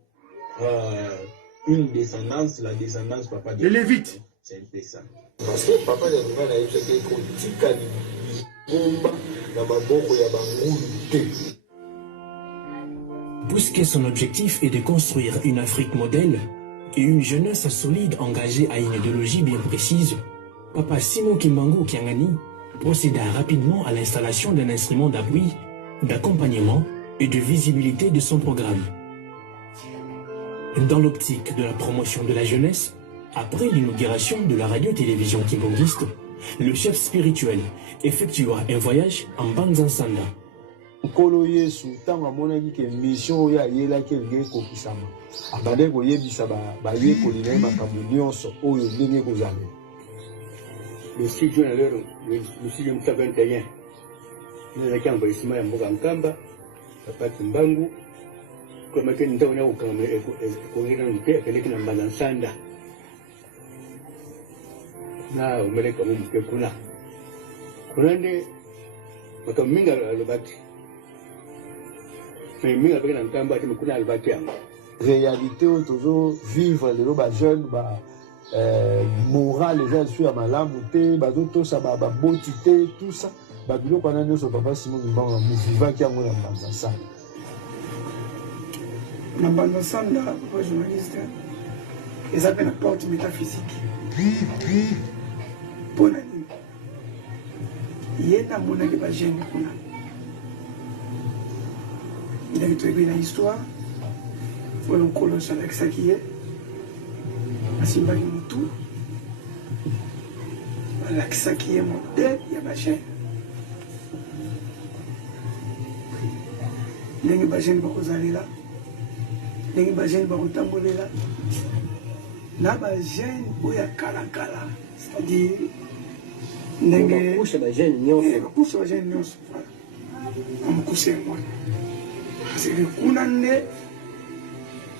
une descendance, la descendance papa de Les Lévites. C'est ça. Parce que papa de Nuna a eu ce qui est politique à l'Ibomba, dans ma boko ya bangoute. Puisque son objectif est de construire une Afrique modèle et une jeunesse solide engagée à une idéologie bien précise, Papa Simon Kimbangu Kiangani procéda rapidement à l'installation d'un instrument d'appui, d'accompagnement et de visibilité de son programme. Dans l'optique de la promotion de la jeunesse, après l'inauguration de la radio-télévision kimbangiste, le chef spirituel effectua un voyage en Banzan-Sanda. Nkolo Yesu tango amonaki ke mission oyo ayelaki elingi ekokisama abande koyebisa bayekoli na ye makambo nyonso oyo ndenge ekozala. Le 6 juin alors, le 6 juin 2021, nazalaki envahissement ya mboka Nkamba, papa Kimbangu, komaki ntango na kokanga ekongela nte akeleki na Banzan-Sanda. Na omeleka mo moke kuna. Kuna nde makambo mingi alobaki. Mais mingi alobaki na Nkamba ate kuna alobaki yango. Réalité oyo tozo vivre lelo ba jeune moral eza lisusu ya malamu te bazotosa baboti te tout ça babiloko wana nyonso papa Simon Kimbangu muvivaki yango na Banzan-Sanda. Na Banzan-Sanda papa journaliste eza mpe na porte métaphysique mpona nini ye namonaki bagene kuna ndenge toyebi na histoire oyo nkolo alakisaki ye asimbaki motu balakisaki ye modele ya bagene ndenge bagene bakozalela ndenge bagene bakotambolela na bagene oyo ya kalakala c'est-à-dire ndenge bakusha bagene nyonso amokusa yango parce que kuna nde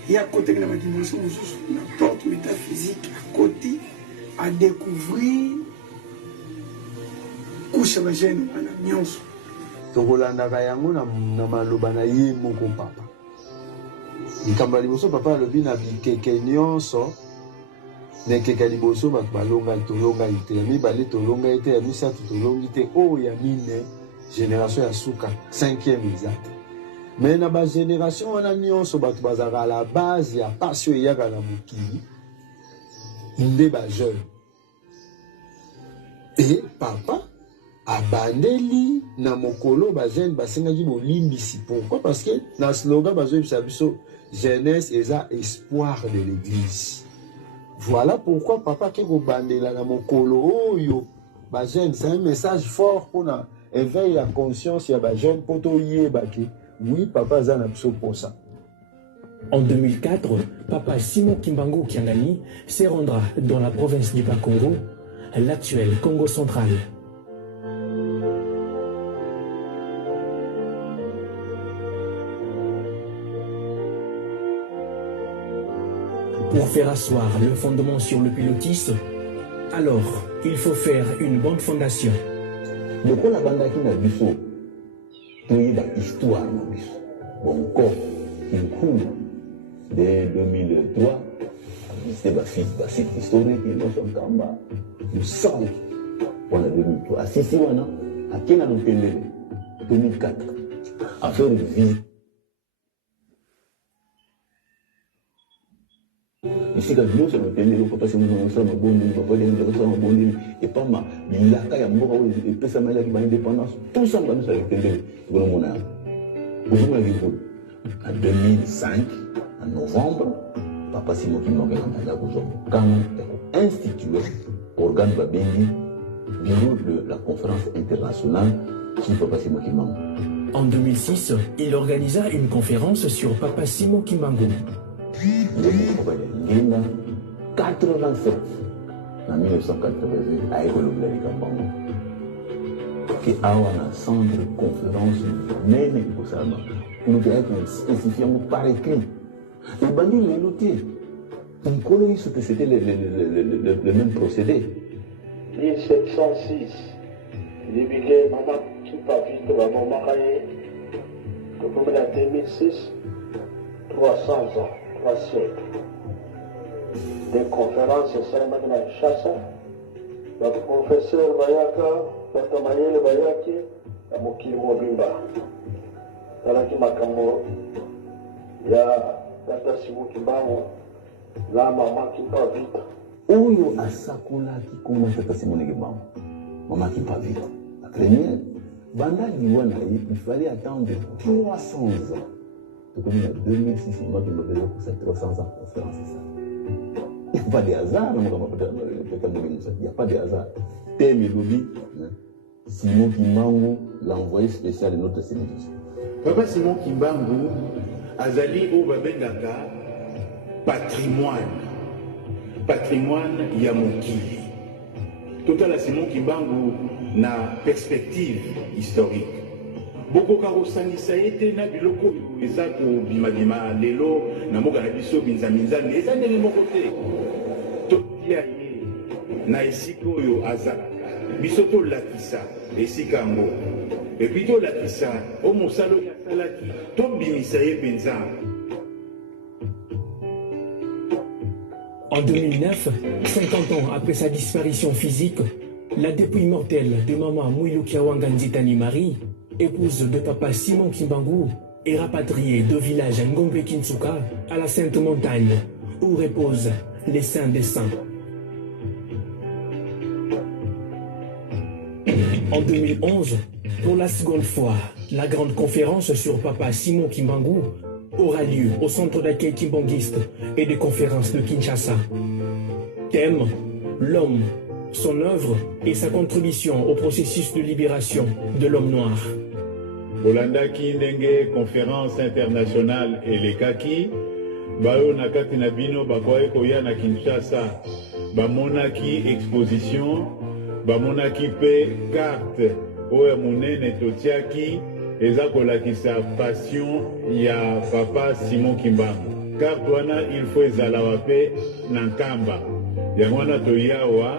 ya koteki na badimension mosusu na porte métaphysique akoti adécouvrir kusha bagene wana nyonso tokolandaka yango na maloba na ye moko papa likambo ya liboso papa alobi na bikeke nyonso na ekeke ya liboso bato balongai tolongai te ya mibale tolongai te ya misato tolongi te oyo ya mine génération ya suka 5e exact. Mais na ba génération wana nyonso bato bazaka à la base ya passion eyaka na mokili nde ba jeune. Et papa abandeli na mokolo ba jeune basengaki bolimbisi. Pourquoi? Parce que na slogan bazoyebisa biso jeunesse eza espoir de l'église. Voilà pourquoi papa ke kobandela na mokolo oyo ba jeune, c'est un message fort pour na éveil la conscience ya ba jeune poto yebaki. Oui, papa Zana pour ça. En 2004, papa Simon Kimbangu Kiangani se rendra dans la province du Bas-Congo, l'actuel Congo central. Pour faire asseoir le fondement sur le pilotis, alors il faut faire une bonne fondation. Le rôle la bande qui n'a vu ça. Tout dans l'histoire, bon corps, une coule de 2003, c'est ma fille, ma site historique, ils sont en bas, nous sommes pour la 2003. Si, maintenant, à qui n'a nous tenu 2004, à faire une vie. Ici, quand nous sommes tenus, nous sommes bons, et pas mal, il a qu'à y avoir des personnes qui ont l'indépendance, tout ça, nous sommes tenus. En 2005, en novembre, papa Simon Kimbangu a institué organe Babengi, bureau de la conférence internationale sur papa Simon Kimbangu. En 2006, il organisa une conférence sur papa Simon Kimbangu. 87 en 1988 à Écologie Kambangu qui a un centre de conférence même pour ça nous devons spécifier par écrit et bandir les notiers on connaît ce que c'était le même procédé 1706 les maman qui pas vite la maman comme la 2006 300 ans 3 siècles des conférences seulement dans la chasse, le professeur Bayaka, Dr. Mayele Bayaki, la Mokili Mobimba. Dans la Kimakambo, il y a Dr. Simon Kimbangu, la maman qui part vite. Oyo Asakula qui commence à Simon Kimbangu, maman qui part vite. La première, Banda Liwana, il fallait attendre 300 ans. Donc, en 2006, maman qui m'a besoin pour ça 300 ans conférence, c'est ça. Il n'y a pas de hasard, il n'y a pas de hasard. Témélobi, Simon Kimbangu, l'envoyé spécial de notre civilisation. Papa Simon Kimbangu, Azali au Babengaka, patrimoine Yamokili. Total à Simon Kimbangu, na perspective historique. Boko karo sangisa ete na biloko eza ko bimabima lelo na moka na biso binzaminzani eza ndenge moko te totia ye na esika oyo azalaka biso tolakisa esika yango epuis tolakisa o mosala oyo asalaki tobimisa ye mpenza. En 2009, 50 ans après sa disparition physique, la dépouille mortelle de maman Mouilou Kiawanga Nzitani Marie, épouse de papa Simon Kimbangu, est rapatriée de village Ngombe Kinsuka à la Sainte Montagne, où reposent les saints des saints. En 2011, pour la seconde fois, la grande conférence sur papa Simon Kimbangu aura lieu au centre d'accueil kimbanguiste et de conférences de Kinshasa. Thème: l'homme, son œuvre et sa contribution au processus de libération de l'homme noir. Bolandaki ndenge conférence internationale elekaki bayo nakati na bino bakoye koya na Kinshasa bamonaki exposition bamonaki pe carte oyo monene totiaki eza kolakisa passion ya papa Simon Kimbangu. Carte wana il faut ezala wape na nkamba yango wana toyawa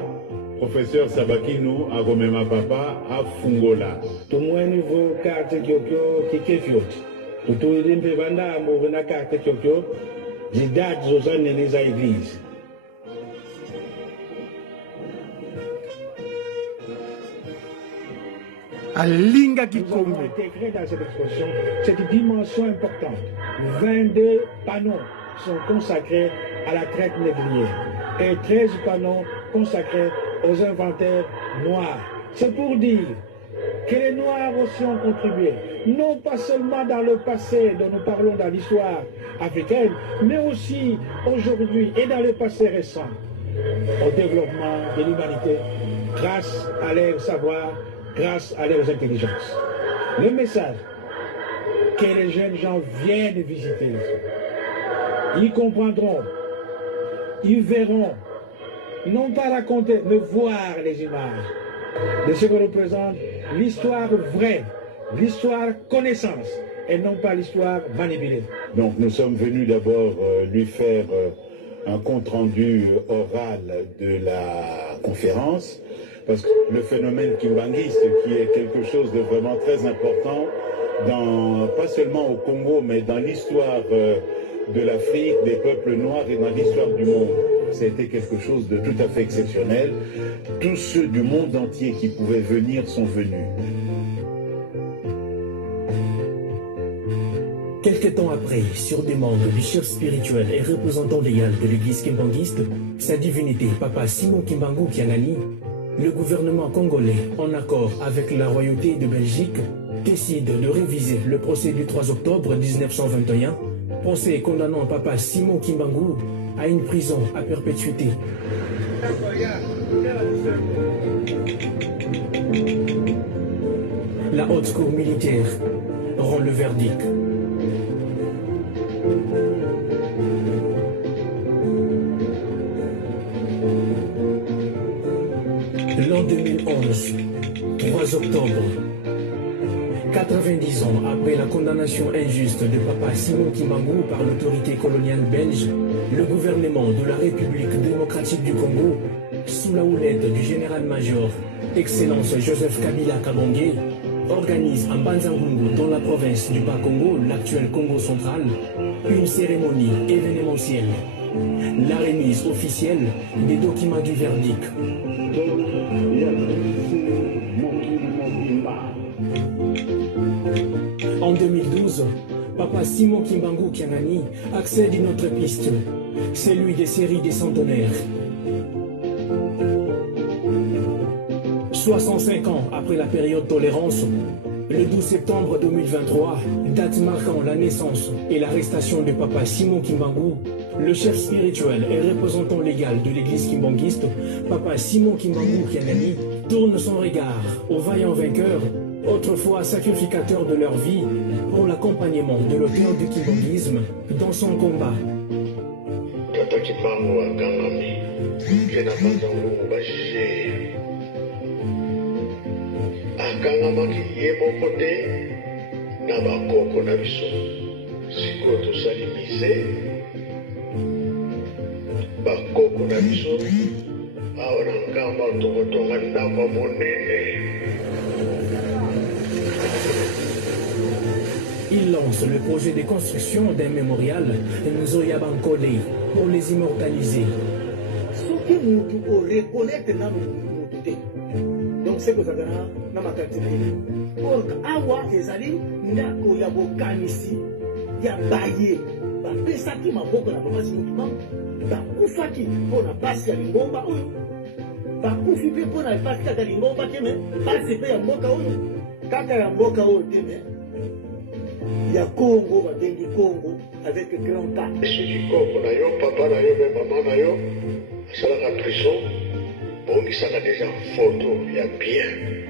professeur Sabakinu a komema papa a fungola. Tumweni vo carte kyokyo kikefiot. Tutuili mpe banda ambo na carte kyokyo zidati zozane neza église. Alinga Nous avons intégré dans cette exposition cette dimension importante. 22 panneaux sont consacrés à la traite négrière et 13 panneaux consacrés aux inventaires noirs. C'est pour dire que les Noirs aussi ont contribué, non pas seulement dans le passé dont nous parlons dans l'histoire africaine, mais aussi aujourd'hui et dans le passé récent, au développement de l'humanité grâce à leur savoir, grâce à leurs intelligences. Le message que les jeunes gens viennent visiter ici, ils comprendront, ils verront, non pas raconter, mais voir les images de ce que représente l'histoire vraie, l'histoire connaissance, et non pas l'histoire manipulée. Donc nous sommes venus d'abord lui faire un compte-rendu oral de la conférence, parce que le phénomène kimbanguiste, qui est quelque chose de vraiment très important, pas seulement au Congo, mais dans l'histoire de l'Afrique, des peuples noirs et dans l'histoire du monde, ça a été quelque chose de tout à fait exceptionnel. Tous ceux du monde entier qui pouvaient venir sont venus. Quelque temps après, sur demande du chef spirituel et représentant légal de l'église kimbanguiste, sa divinité Papa Simon Kimbangu Kiangani, le gouvernement congolais, en accord avec la royauté de Belgique, décide de réviser le procès du 3 octobre 1921, procès condamnant Papa Simon Kimbangu à une prison à perpétuité. La haute cour militaire rend le verdict. L'an 2011, 3 octobre, 90 ans après la condamnation injuste de Papa Simon Kimbangu par l'autorité coloniale belge, le gouvernement de la République démocratique du Congo, sous la houlette du général-major, Excellence Joseph Kabila Kabongé, organise à Banzangungu, dans la province du Bas-Congo, l'actuel Congo central, une cérémonie événementielle. La remise officielle des documents du verdict. En 2012, Papa Simon Kimbangu Kiangani accède à une autre piste, celui des séries des centenaires. 65 ans après la période tolérance, le 12 septembre 2023, date marquant la naissance et l'arrestation de Papa Simon Kimbangu, le chef spirituel et représentant légal de l'église kimbanguiste, Papa Simon Kimbangu Kiangani, tourne son regard aux vaillants vainqueurs, autrefois sacrificateurs de leur vie, pour l'accompagnement de l'auteur du kimbanguisme dans son combat. Tata Kimbangu akangami, kena Banzangungu bajije. Akangamaki ye moko te na bakoko na biso. Sikoyo tosali mise bakoko na biso awa na nkamba tokotonga ndako monene. Il lance le projet de construction d'un mémorial Nzoya Bankole pour les immortaliser. Soki mutu oreconnaître na mutu te. Donc c'est que ça dana na makati na ye. Or awa ezali ndako ya bokanisi ya baye. Bapesaki maboko na Papa Simon Kimbangu. Bakufaki mpona pasi ya lingomba oyo. Bakufi mpe mpona pasi kaka lingomba te me pasi mpe ya mboka oyo. Kaka ya mboka oyo te me. Ya Congo, babengi Congo, avec grand K. Soki Congo na yo, papa na yo, même maman na yo, asalaka prison, bongisaka déjà photo ya bien.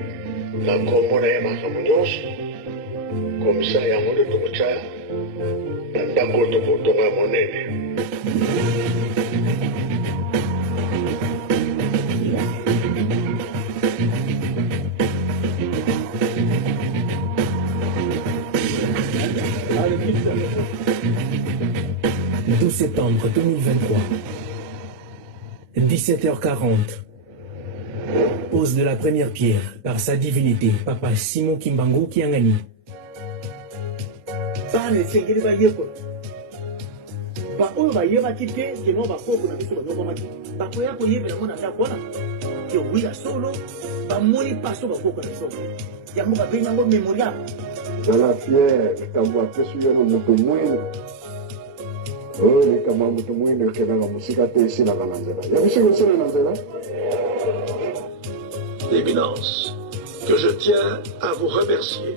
Na kombo na ye makambo nyonso, comme ça yango nde tokotya na ndako tokotonga ya monene. Le 12 septembre 2023, 17h40, pose de la première pierre par sa divinité, Papa Simon Kimbangu Kiangani. Bana esengeli bayekola. Ba oyo bayebaki te keno bakoko na biso banyokomaki. Bakoya koyebela mona ndako wana. ke wila solo bamoni paso bakoko na solo yango babengi yango mémorial zala Pierre kambo apesu yo no moto mwini oyo kama moto mwini okendanga mosika te esilaka na nzela ya bisiko osala na nzela. Éminence, que je tiens à vous remercier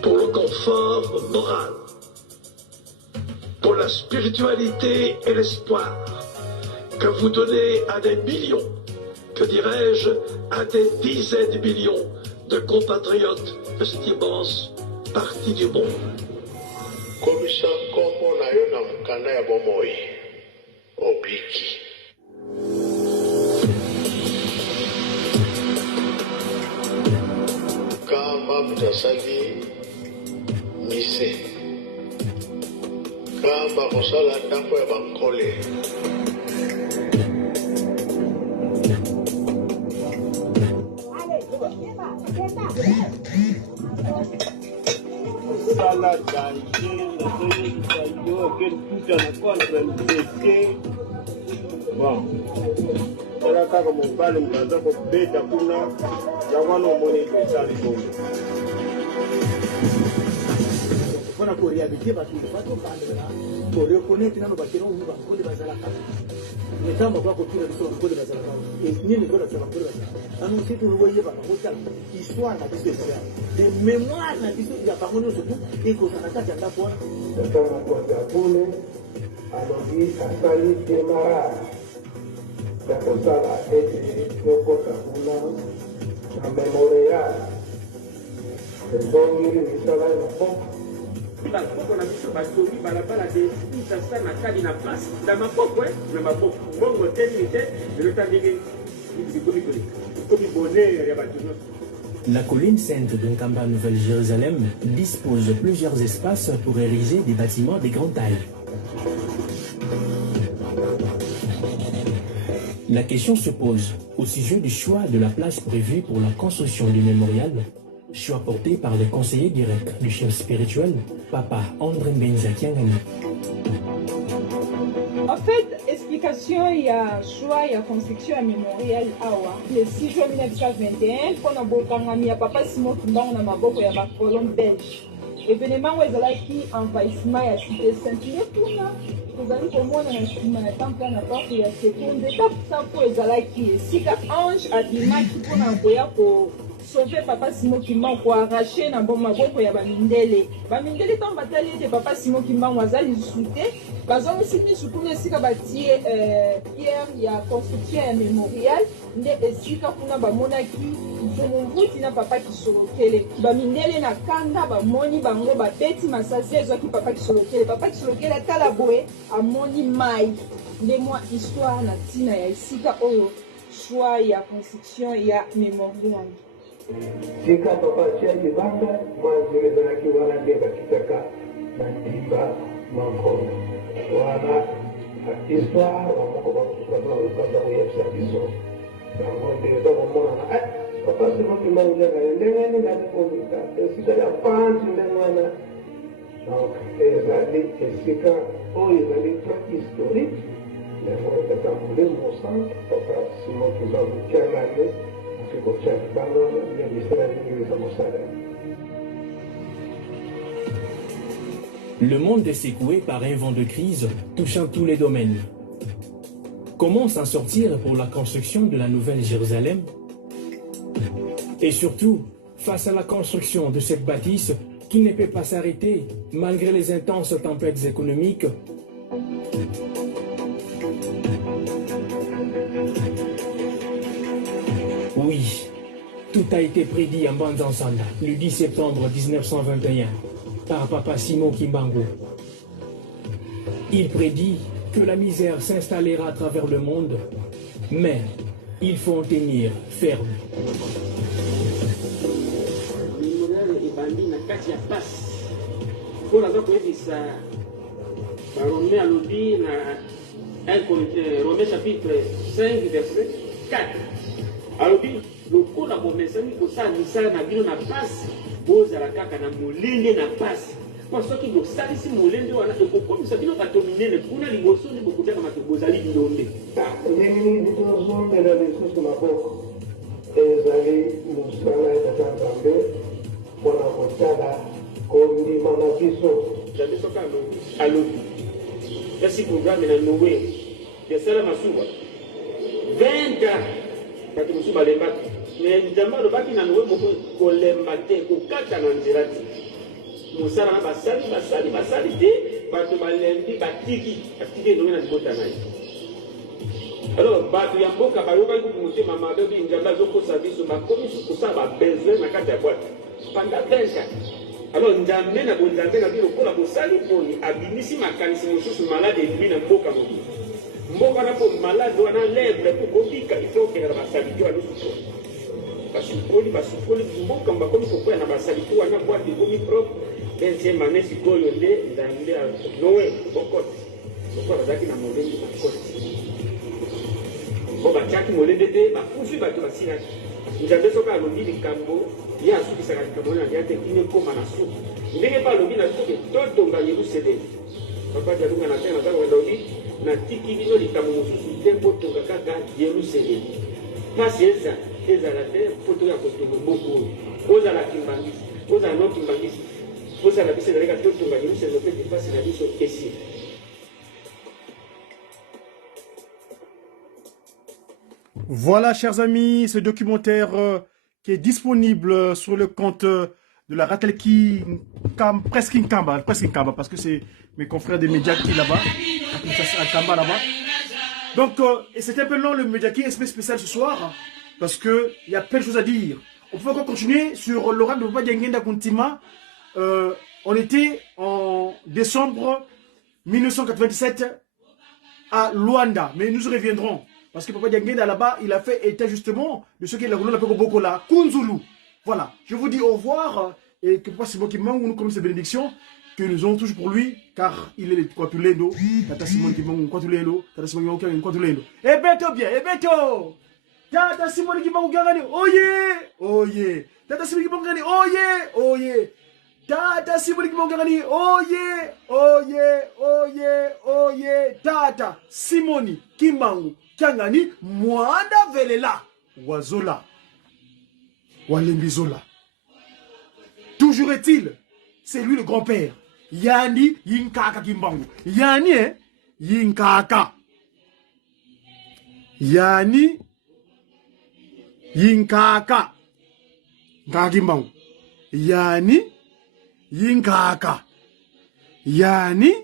pour le confort moral, pour la spiritualité et l'espoir que vous donnez à des millions, que dirais-je, à des dizaines de millions de compatriotes de cette immense partie du monde. Komisa kombo na yo na mukanda ya bomoi obiki. Kamba mutasali mise. Kamba kosala ndako ya bankole. Sala danger, quel coup à la contre le bon. Era kaka mobali mkaza kubeta kuna yawana omone kisali bongo. Mpona koréhabilite bato batobandela koreconnaitre nano bakeno oyo bankole bazalaka metambo bakotuna biso bankole bazalaka nini kolakisa bankole bazalaka ano situ okoyebaka kotala histoire na biso esala de mémoire na biso ya bango nyonso tu ekozala kati ya ndako wana mokonzi apune alobi asali démarrage ya kosala ete tokota kuna na mémorial ezongili misala ya maboko bakoko na biso batongi balabala de isasa na kadi na place na maboko na maboko bongo te nini te elota ndenge komi bonheur ya bato nyonso. La colline sainte de Nkamba Nouvelle-Jérusalem dispose de plusieurs espaces pour ériger des bâtiments de grande taille. La question se pose au sujet du choix de la place prévue pour la construction du mémorial, choix porté par le conseiller direct du chef spirituel, Papa André Mbenza Kiangani. En fait, explication, il y a choix, il y a construction à mémorial Awa. Le 6 juin 1921, pour nous a Papa Simon Kimbangu na maboko ya ba colon belge. Événement où ezalaki envahissement ya cité Saint-Pierre kuna tozali komona na nsima ya temple na porte ya seconde eta po ezalaki esika ange abimaki mpona koya sauver Papa Simon Kimbangu ko arracher na maboko ya bamindele ntango batali ete Papa Simon Kimbangu aza lisusu te bazongisi sukuna esika batie pierre ya construction ya mémorial nde esika kuna bamonaki mvumumvuti na Papa Kisolokele bamindele na kanda bamoni bango babeti masasi ezwaki Papa Kisolokele atala boye amoni mai nde mwa histoire na ntina ya esika oyo choix ya construction ya mémorial. Sika papa tia libanga mwanzo ezalaki wana nde bakitaka na ndimba mankongo wana histoire bamoko bakokanda koyebisa biso yango nde eza komonana papa Simon Kimbangu ndenge nini nazikomika esika ya panzi ndenge wana donc ezali esika oyo ezali très historique yango ekatambule mosantre papa Simon Kimbangu Kiangani. Le monde est secoué par un vent de crise touchant tous les domaines. Comment s'en sortir pour la construction de la Nouvelle Jérusalem? Et surtout, face à la construction de cette bâtisse qui ne peut pas s'arrêter malgré les intenses tempêtes économiques, oui, tout a été prédit en Banzan-Sanda le 10 septembre 1921 par Papa Simon Kimbangu. Il prédit que la misère s'installera à travers le monde, mais il faut en tenir ferme. Romains chapitre 5 verset 4. alobi lokola bomesani kosala misala na bino na pasi bozala kaka na molenge na pasi po soki bosalisi molende wana ekokomisa bino bato minene kuna liboso nde bokutana bato bozali bilombe ndenge tozomela lisusu maboko ezali mosala etata nzambe mpona kotala kondima na biso nzambe soki alobi esi programme na nowe esala masuba 20 ans bato mosusu balembaki me nzambe alobaki na nowe moko kolemba te kokata na nzela te mosala na basali te bato balembi batiki nowe na libota na ye alors bato ya mboka bayokaki kutu motema mabe obi nzambe azokosa biso bakomi kosala babesoin na kati ya bwate pendant 20 ans alors nzambe na bonzambe na bino lokola bosali poni abimisi makanisi mosusu malade elubi na mboka mobili mboka na po malade wana lèvre po kobika ifokela na basaliti wana basukoli mboka bakomi kokwea na basaliti wana bwate ekomi propre 20e année sikoyo nde nzambe nowe bokoti lokola bazalaki na molende bakoti bo batiaki molende te bakufi bato basilaki nzambe soki alobi likambo ye asukisaka likambo na ya te kini ekoma na suki ndenge mpe alobi na suki totonga yerusalemi papa jalunga na te na ntango alobi natiki bino likambo mosusu te botonga kaka yerusalemi mpasi ezala te poto ya kotonga mboka oyo ozala kimbangisi ozala no kimbangisi ozala biso ezaleka totonga yerusalemi mpe te mpasi na biso esili. Voilà, chers amis, ce documentaire qui est disponible sur le compte de la Ratelki presque Nkamba, parce que c'est mes confrères des médias qui là-bas, à Kamba là-bas. Donc, c'est un peu long le média qui est spécial ce soir, parce qu'il y a plein de choses à dire. On peut encore continuer sur l'oracle de Papa Diangenda Kuntima. On était en décembre 1997 à Luanda, mais nous y reviendrons. Parce que Papa Diangenda là-bas, il a fait état justement de ce qu'il a voulu l'appeler Bokola, Kunzulu. Voilà, je vous dis au revoir et que Papa Simon Kimbangu nous comme ces bénédictions que nous avons toujours pour lui, car il est le Kwatulendo, Tata Simon Kimbangu Kwatulendo, Tata Simon Kimbangu Kwatulendo. Eh beto bien, eh beto! Tata Simon Kimbangu Gangani, oh yeah! Tata Simon Kimbangu Gangani, oh yeah! Tata Simon Kimbangu Gangani, oh yeah! Tata Simoni Kimbangu Kangani, Mwanda Velela, Wazola, Walembizola. Toujours est-il, c'est lui le grand-père. Yani Yinkaka Kimbangu. Yani Yinkaka. Yani Yinkaka. Kimbangu. Yani Yinkaka. Yani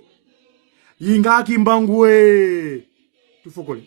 Yinkaka Kimbangu. Tout faut coller.